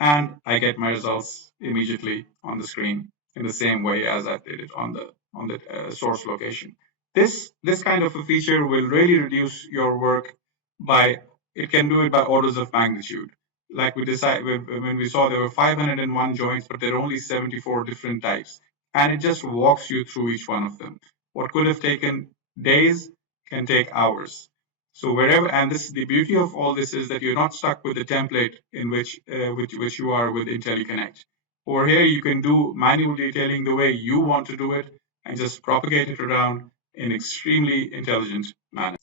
and I get my results immediately on the screen in the same way as I did it on the source location. This kind of a feature will really reduce your work by, it can do it by orders of magnitude. Like we decided when we saw there were 501 joints, but there are only 74 different types, and it just walks you through each one of them. What could have taken days can take hours. So wherever, and this, the beauty of all this is that you're not stuck with the template in which you are with Intelliconnect. Over here, you can do manual detailing the way you want to do it and just propagate it around in extremely intelligent manner.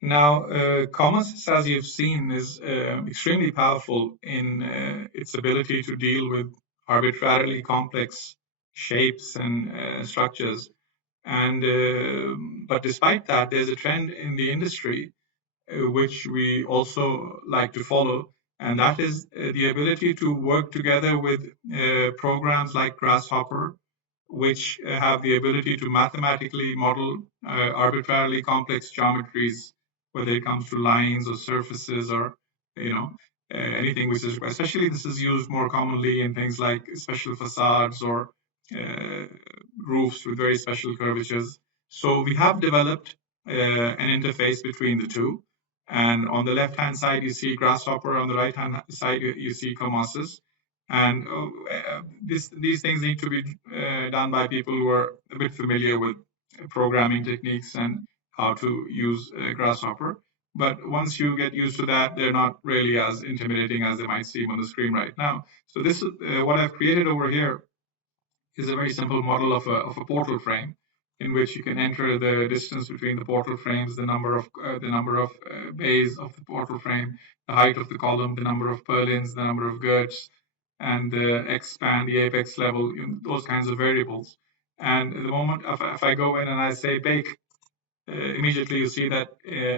Now, COMOSYS, as you've seen, is extremely powerful in its ability to deal with arbitrarily complex shapes and structures. And but despite that, there's a trend in the industry which we also like to follow, and that is the ability to work together with programs like Grasshopper, which have the ability to mathematically model arbitrarily complex geometries, whether it comes to lines or surfaces or anything which is, especially this is used more commonly in things like special facades or roofs with very special curvatures. So we have developed an interface between the two. And on the left-hand side, you see Grasshopper. On the right-hand side, you see COMOSYS. And these things need to be done by people who are a bit familiar with programming techniques and how to use Grasshopper. But once you get used to that, they're not really as intimidating as they might seem on the screen right now. So this is what I've created over here is a very simple model of a portal frame in which you can enter the distance between the portal frames, the number of bays of the portal frame, the height of the column, the number of purlins, the number of girds, and the X-span, the apex level, those kinds of variables. And the moment if I go in and I say bake, immediately you see that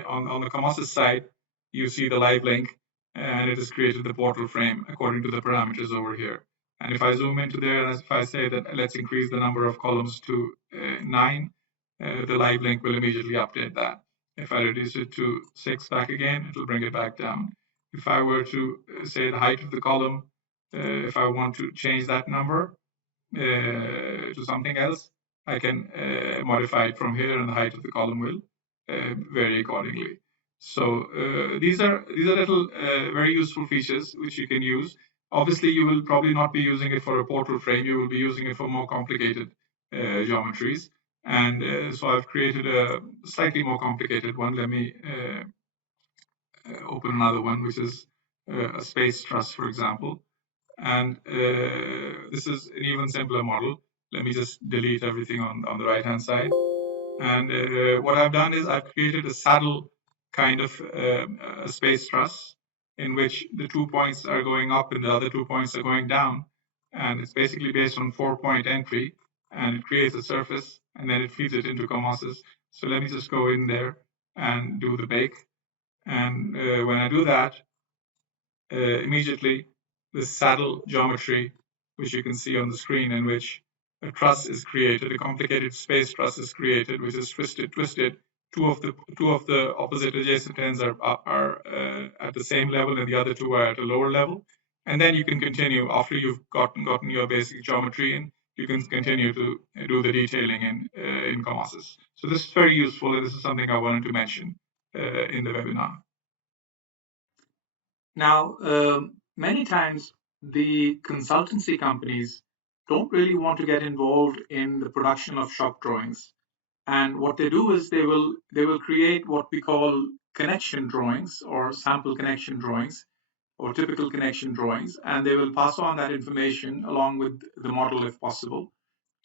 on the COMOSYS side, you see the live link, and it has created the portal frame according to the parameters over here. And if I zoom into there, and if I say that let's increase the number of columns to 9, the live link will immediately update that. If I reduce it to 6 back again, it will bring it back down. If I were to say the height of the column, if I want to change that number to something else, I can modify it from here, and the height of the column will vary accordingly. So these are little very useful features which you can use. Obviously, you will probably not be using it for a portal frame. You will be using it for more complicated geometries. And so I've created a slightly more complicated one. Let me open another one, which is a space truss, for example. And this is an even simpler model. Let me just delete everything on the right-hand side. And what I've done is I've created a saddle kind of a space truss in which the 2 points are going up and the other 2 points are going down. And it's basically based on 4-point entry, and it creates a surface, and then it feeds it into COMOSYS. So let me just go in there and do the bake. And when I do that, immediately the saddle geometry, which you can see on the screen, in which a truss is created, a complicated space truss is created, which is twisted. Two of the opposite adjacent ends are at the same level, and the other two are at a lower level. And then you can continue after you've gotten your basic geometry in. You can continue to do the detailing in COMOSYS. So this is very useful, and this is something I wanted to mention in the webinar. Now, many times the consultancy companies don't really want to get involved in the production of shop drawings. And what they do is they will create what we call connection drawings or sample connection drawings or typical connection drawings, and they will pass on that information along with the model, if possible,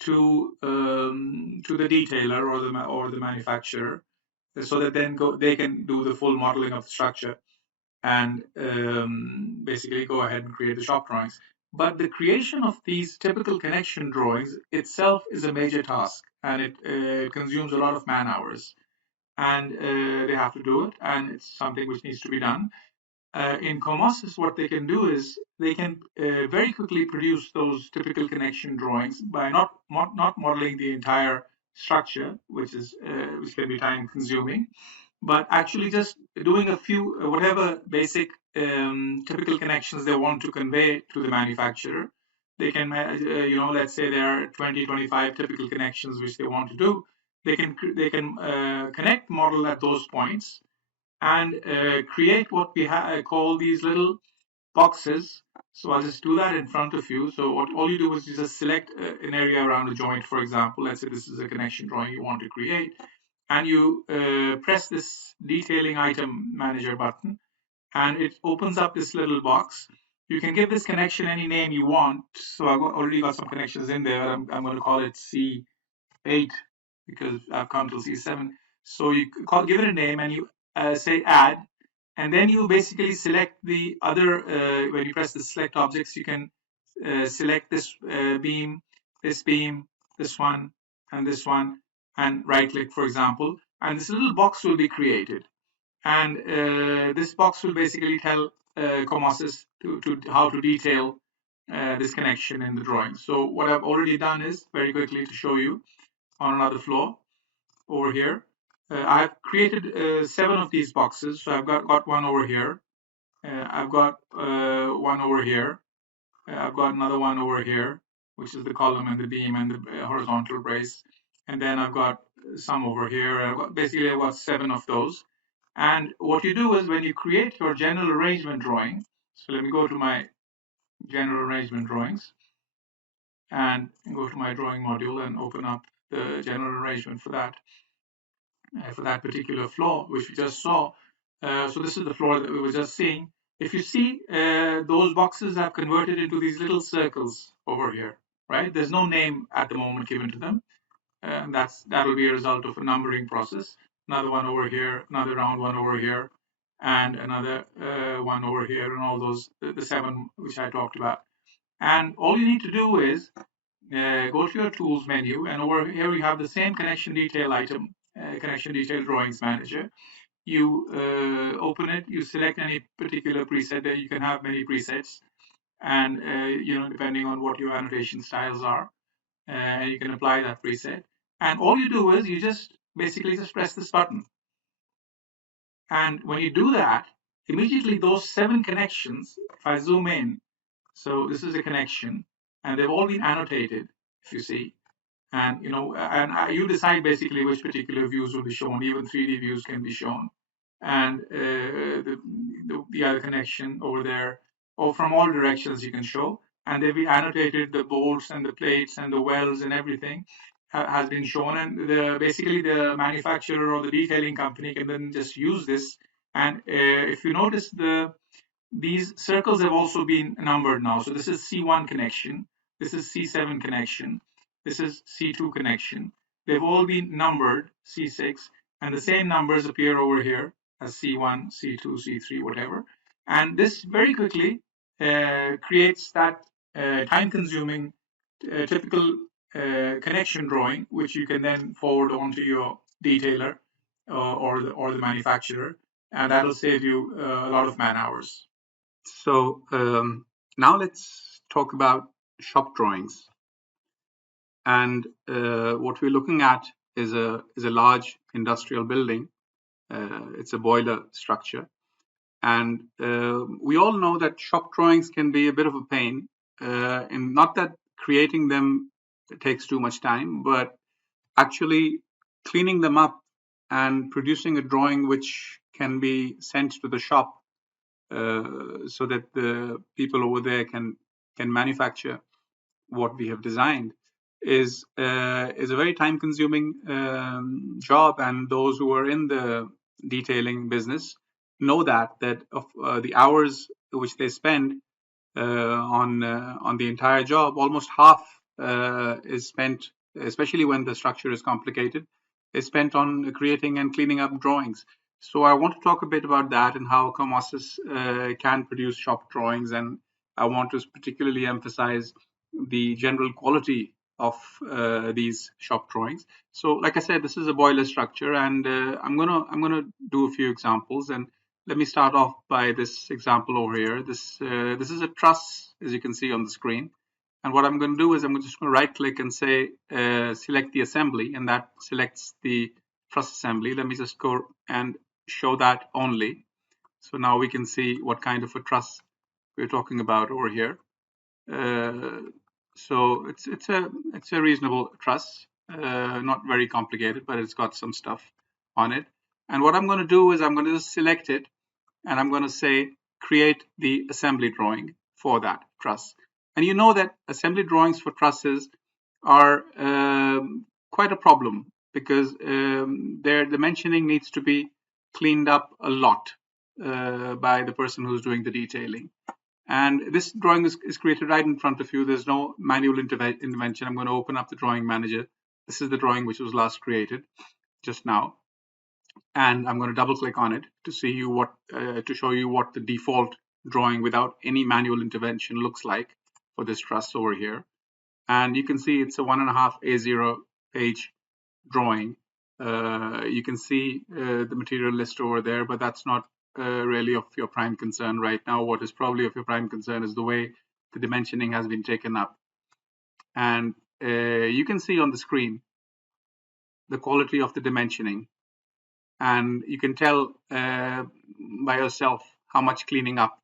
to the detailer or the manufacturer, so that then they can do the full modeling of the structure and basically go ahead and create the shop drawings. But the creation of these typical connection drawings itself is a major task, and it consumes a lot of man hours, and they have to do it, and it's something which needs to be done. In COMOSYS, what they can do is they can very quickly produce those typical connection drawings by not modeling the entire structure, which can be time consuming, but actually just doing a few whatever basic typical connections they want to convey to the manufacturer. They can let's say there are 20-25 typical connections which they want to do. They can connect model at those points and create what we call these little boxes. So I'll just do that in front of you. So all you do is you just select an area around a joint, for example. Let's say this is a connection drawing you want to create, and you press this detailing item manager button, and it opens up this little box. You can give this connection any name you want. So I've already got some connections in there. I'm going to call it C8 because I've come to C7. So you give it a name, and you say add, and then you basically select the other. When you press the select objects, you can select this beam, this one, and this one, and right click, for example, and this little box will be created. And this box will basically tell COMOSYS to how to detail this connection in the drawing. So what I've already done is, very quickly to show you on another floor over here, I've created 7 of these boxes. So I've got one over here, I've got one over here. I've got another one over here, which is the column and the beam and the horizontal brace. And then I've got some over here. Basically, I've got 7 of those. And what you do is when you create your general arrangement drawing, so let me go to my general arrangement drawings and go to my drawing module and open up the general arrangement for that particular floor, which we just saw. So this is the floor that we were just seeing. If you see, those boxes have converted into these little circles over here, right? There's no name at the moment given to them. And that'll be a result of a numbering process. Another one over here, another round one over here, and another one over here, and all those, the 7 which I talked about. And all you need to do is go to your tools menu, and over here we have the same connection detail item, connection detail drawings manager. You open it, you select any particular preset. There you can have many presets, and depending on what your annotation styles are, you can apply that preset. And all you do is you just basically just press this button, and when you do that, immediately those 7 connections, if I zoom in, so this is a connection, and they've all been annotated, if you see. And you decide basically which particular views will be shown. Even 3D views can be shown, and the other connection over there, or from all directions you can show, and they'll be annotated. The bolts and the plates and the welds and everything has been shown, and basically the manufacturer or the detailing company can then just use this. And if you notice, these circles have also been numbered now. So this is C1 connection, this is C7 connection, this is C2 connection. They've all been numbered, C6, and the same numbers appear over here as C1, C2, C3, whatever. And this very quickly creates that time-consuming typical connection drawing, which you can then forward on to your detailer or the manufacturer, and that'll save you a lot of man hours. So now let's talk about shop drawings. And what we're looking at is a large industrial building. It's a boiler structure. And we all know that shop drawings can be a bit of a pain. And not that creating them takes too much time, but actually cleaning them up and producing a drawing which can be sent to the shop so that the people over there can manufacture what we have designed is a very time consuming job. And those who are in the detailing business know that of the hours which they spend on the entire job, almost half is spent, especially when the structure is complicated, is spent on creating and cleaning up drawings. So I want to talk a bit about that and how COMOSYS can produce shop drawings, and I want to particularly emphasize the general quality of these shop drawings. So, like I said, this is a boiler structure, and I'm gonna do a few examples. And let me start off by this example over here. This is a truss, as you can see on the screen. And what I'm going to do is I'm just going to right click and say select the assembly, and that selects the truss assembly. Let me just go and show that only. So now we can see what kind of a truss we're talking about over here. So it's a reasonable truss, not very complicated, but it's got some stuff on it. And what I'm going to do is I'm going to just select it, and I'm going to say create the assembly drawing for that truss. And you know that assembly drawings for trusses are quite a problem because their dimensioning needs to be cleaned up a lot by the person who's doing the detailing. And this drawing is created right in front of you. There's no manual intervention. I'm going to open up the drawing manager. This is the drawing which was last created just now. And I'm going to double click on it to see you to show you what the default drawing without any manual intervention looks like for this truss over here. And you can see it's a 1.5 A0 page drawing. You can see the material list over there, but that's not really of your prime concern right now. What is probably of your prime concern is the way the dimensioning has been taken up. And you can see on the screen the quality of the dimensioning. And you can tell by yourself how much cleaning up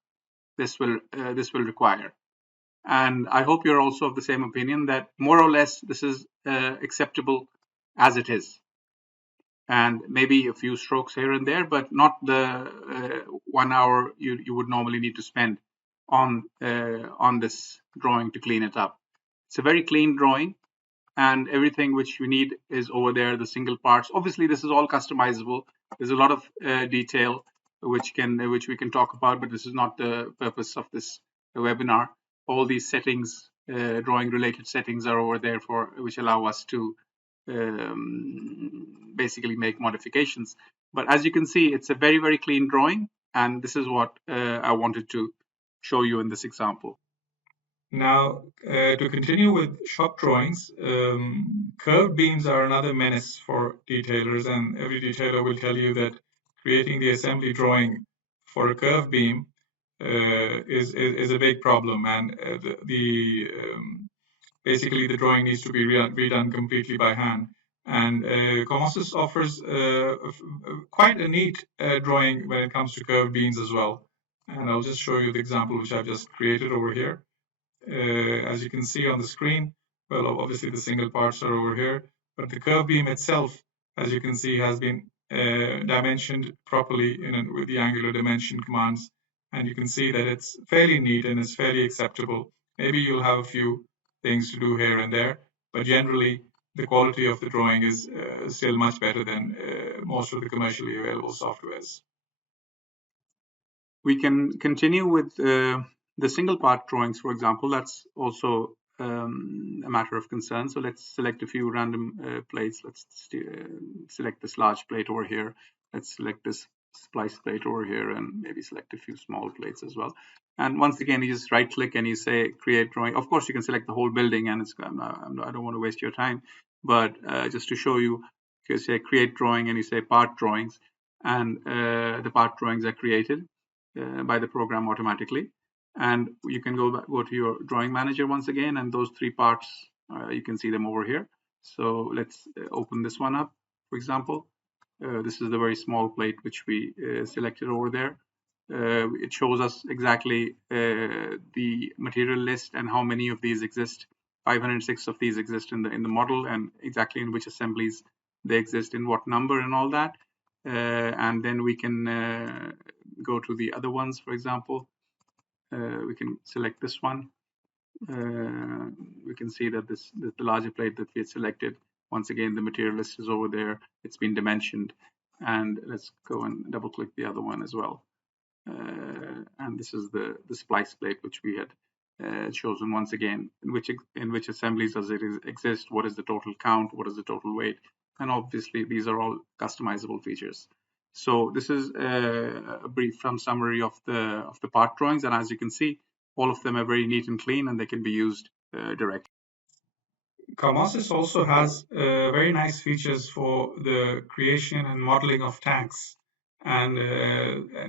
this will require. And I hope you're also of the same opinion that more or less this is acceptable as it is. And maybe a few strokes here and there, but not the 1 hour you would normally need to spend on this drawing to clean it up. It's a very clean drawing, and everything which you need is over there, the single parts. Obviously, this is all customizable. There's a lot of detail which we can talk about, but this is not the purpose of this webinar. All these settings, drawing related settings, are over there which allow us to basically make modifications. But as you can see, it's a very, very clean drawing, and this is what I wanted to show you in this example. Now, to continue with shop drawings, curved beams are another menace for detailers, and every detailer will tell you that creating the assembly drawing for a curved beam is a big problem, and basically the drawing needs to be redone completely by hand. And COMOSYS offers quite a neat drawing when it comes to curved beams as well. And I'll just show you the example which I've just created over here. As you can see on the screen, well, obviously the single parts are over here, but the curve beam itself, as you can see, has been dimensioned properly with the angular dimension commands. And you can see that it's fairly neat and it's fairly acceptable. Maybe you'll have a few things to do here and there, but generally the quality of the drawing is still much better than most of the commercially available softwares. We can continue with the single part drawings, for example. That's also a matter of concern. So let's select a few random plates. Let's select this large plate over here. Let's select this splice plate over here, and maybe select a few small plates as well. And once again, you just right click and you say create drawing. Of course, you can select the whole building, and I don't want to waste your time, but just to show you, you say create drawing and you say part drawings, and the part drawings are created by the program automatically. And you can go to your drawing manager once again, and those three parts, you can see them over here. So let's open this one up, for example. This is the very small plate which we selected over there. It shows us exactly the material list and how many of these exist. 506 of these exist in the model, and exactly in which assemblies they exist, in what number, and all that. And then we can go to the other ones. For example, we can select this one. We can see that the larger plate that we had selected, once again, the material list is over there. It's been dimensioned. And let's go and double click the other one as well. And this is the splice plate which we had chosen once again. In which assemblies does it exist? What is the total count? What is the total weight? And obviously these are all customizable features. So this is a brief summary of the part drawings, and as you can see, all of them are very neat and clean, and they can be used directly. COMOSYS also has very nice features for the creation and modeling of tanks. And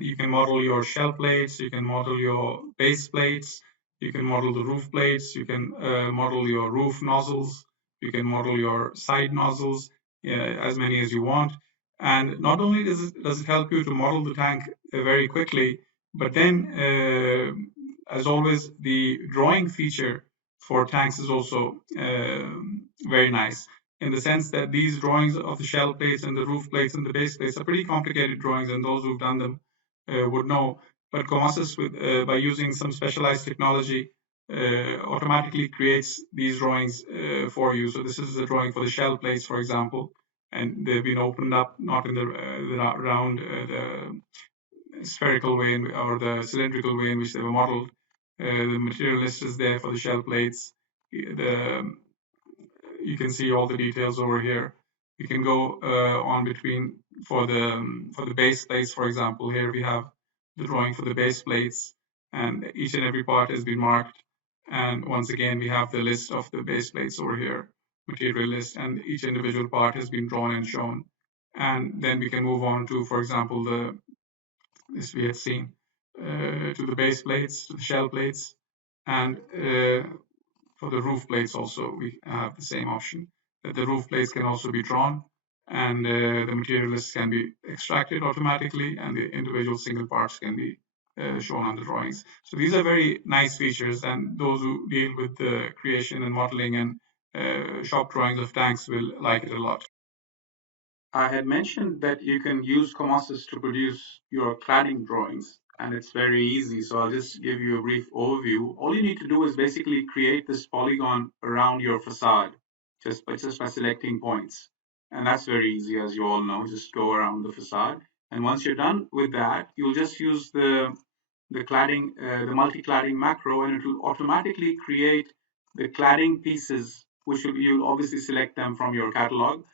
you can model your shell plates, you can model your base plates, you can model the roof plates, you can model your roof nozzles, you can model your side nozzles, as many as you want. And not only does it help you to model the tank very quickly, but then, as always, the drawing feature for tanks is also very nice, in the sense that these drawings of the shell plates and the roof plates and the base plates are pretty complicated drawings, and those who've done them would know. But COMOSYS, by using some specialized technology, automatically creates these drawings for you. So this is a drawing for the shell plates, for example, and they've been opened up not in the round, the spherical way or the cylindrical way in which they were modeled. The material list is there for the shell plates. You can see all the details over here. You can go on between for the base plates, for example. Here we have the drawing for the base plates, and each and every part has been marked. And once again, we have the list of the base plates over here, material list, and each individual part has been drawn and shown. And then we can move on to, for example, this we had seen, to the base plates, to the shell plates, and for the roof plates also we have the same option, that the roof plates can also be drawn, and the material list can be extracted automatically, and the individual single parts can be shown on the drawings. So these are very nice features, and those who deal with the creation and modeling and shop drawings of tanks will like it a lot. I had mentioned that you can use COMOSYS to produce your cladding drawings, and it's very easy. So I'll just give you a brief overview. All you need to do is basically create this polygon around your facade just by selecting points. And that's very easy, as you all know. Just go around the facade. And once you're done with that, you'll just use the multi-cladding macro, and it will automatically create the cladding pieces, which you'll obviously select them from your catalog,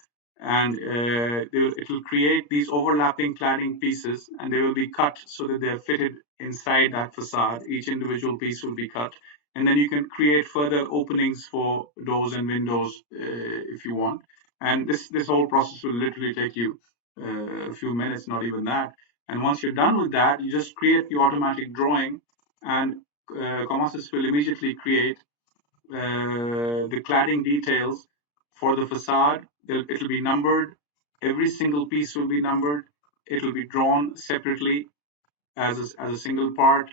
and it will create these overlapping cladding pieces, and they will be cut so that they're fitted inside that facade. Each individual piece will be cut, and then you can create further openings for doors and windows if you want. And this whole process will literally take you a few minutes, not even that. And once you're done with that, you just create the automatic drawing, and COMOSYS will immediately create the cladding details for the facade. It'll be numbered. Every single piece will be numbered. It'll be drawn separately as a single part,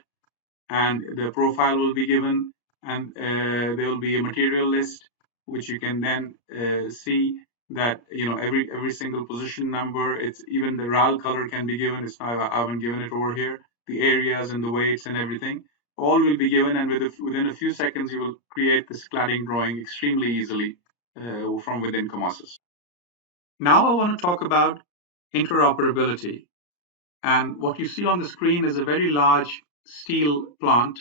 and the profile will be given, and there will be a material list, which you can then see that every single position number. It's even the RAL color can be given. I haven't given it over here. The areas and the weights and everything all will be given, and within a few seconds you will create this cladding drawing extremely easily from within COMOSYS. Now I want to talk about interoperability. And what you see on the screen is a very large steel plant,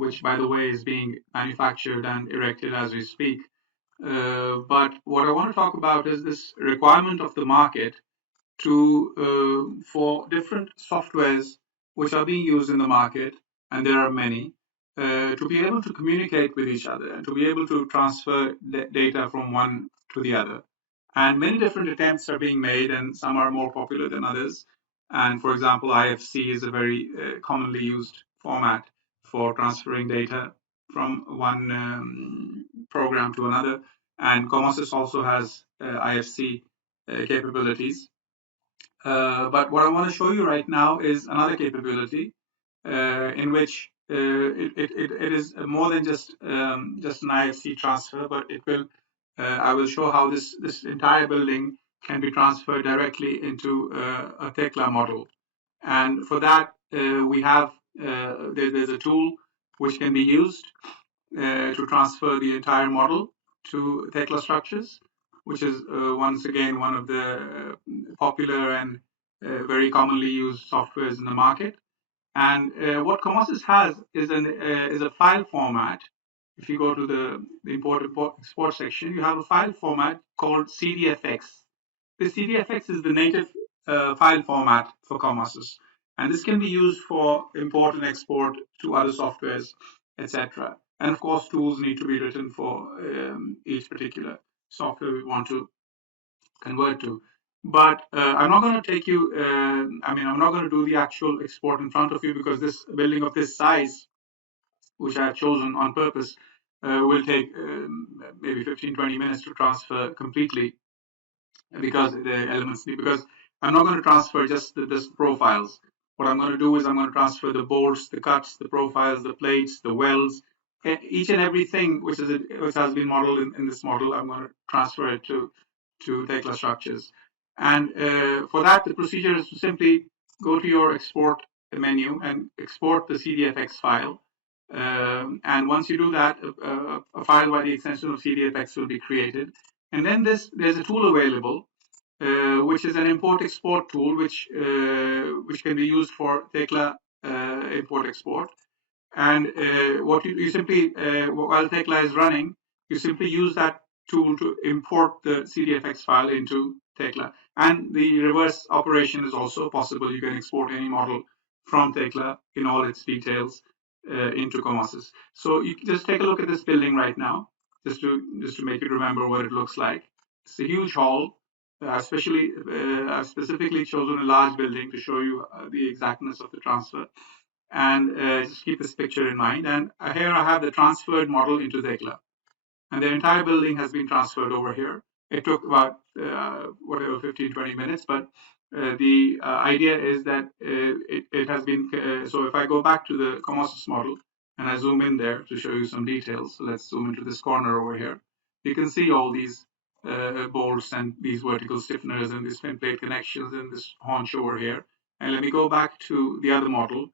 which, by the way, is being manufactured and erected as we speak. But what I want to talk about is this requirement of the market for different softwares which are being used in the market, and there are many, to be able to communicate with each other and to be able to transfer data from one to the other. And many different attempts are being made, and some are more popular than others. And for example, IFC is a very commonly used format for transferring data from one program to another. And COMOSYS also has IFC capabilities. But what I want to show you right now is another capability in which it is more than just an IFC transfer, but I will show how this entire building can be transferred directly into a Tekla model. And for that, there's a tool which can be used to transfer the entire model to Tekla structures, which is once again one of the popular and very commonly used softwares in the market. And what COMOSYS has is a file format. If you go to the import export section, you have a file format called CDFX. This CDFX is the native file format for COMOSYS, and this can be used for import and export to other softwares, etc. And of course, tools need to be written for each particular software we want to convert to. But I'm not going to take you, I'm not going to do the actual export in front of you, because this building of this size, which I have chosen on purpose, will take maybe 15-20 minutes to transfer completely, because I'm not going to transfer just the profiles. What I'm going to do is I'm going to transfer the bolts, the cuts, the profiles, the plates, the welds, each and everything which has been modeled in this model. I'm going to transfer it to Tekla structures. And for that, the procedure is to simply go to your export menu and export the CDFX file. And once you do that, a file by the extension of CDFX will be created. And then there's a tool available, which is an import-export tool, which can be used for Tekla import-export. And what you simply, while Tekla is running, you simply use that tool to import the CDFX file into Tekla. And the reverse operation is also possible. You can export any model from Tekla in all its details into COMOSYS. So you can just take a look at this building right now, just to make you remember what it looks like. It's a huge hall. I've specifically chosen a large building to show you the exactness of the transfer. And just keep this picture in mind. And here I have the transferred model into Tekla. And the entire building has been transferred over here. It took about, 15-20 minutes, but The idea is that it has been, so if I go back to the COMOSYS model and I zoom in there to show you some details, so let's zoom into this corner over here. You can see all these bolts and these vertical stiffeners and these fin plate connections and this haunch over here. And let me go back to the other model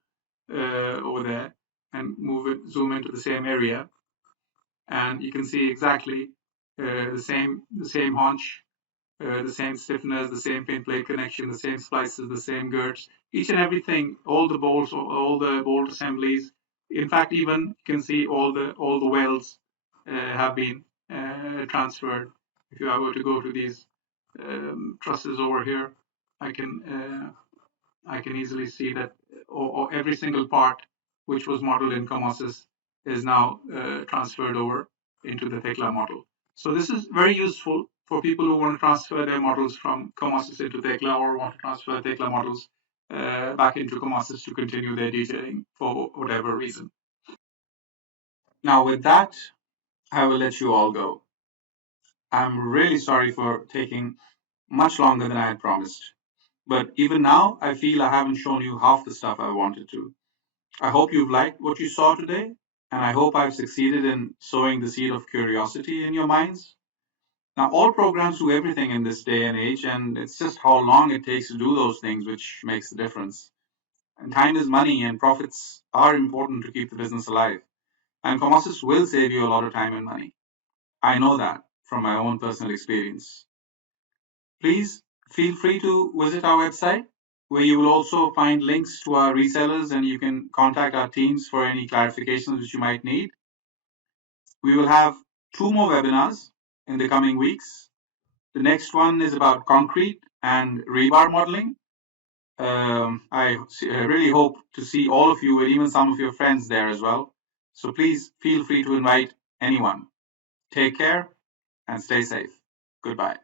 over there and zoom into the same area. And you can see exactly the same haunch, the same stiffeners, the same fin plate connection, the same splices, the same girds, each and everything, all the bolts, all the bolt assemblies. In fact, even you can see all the welds have been transferred. If I were to go to these trusses over here, I can easily see that or every single part which was modeled in COMOSYS is now transferred over into the Thekla model. So this is very useful for people who want to transfer their models from COMOSYS into Thekla or want to transfer Thekla models back into COMOSYS to continue their detailing for whatever reason. Now with that, I will let you all go. I'm really sorry for taking much longer than I had promised. But even now, I feel I haven't shown you half the stuff I wanted to. I hope you've liked what you saw today, and I hope I've succeeded in sowing the seed of curiosity in your minds. Now, all programs do everything in this day and age, and it's just how long it takes to do those things which makes the difference. And time is money, and profits are important to keep the business alive. And COMOSYS will save you a lot of time and money. I know that from my own personal experience. Please feel free to visit our website, where you will also find links to our resellers, and you can contact our teams for any clarifications which you might need. We will have 2 more webinars in the coming weeks. The next one is about concrete and rebar modeling. I really hope to see all of you and even some of your friends there as well. So please feel free to invite anyone. Take care and stay safe. Goodbye.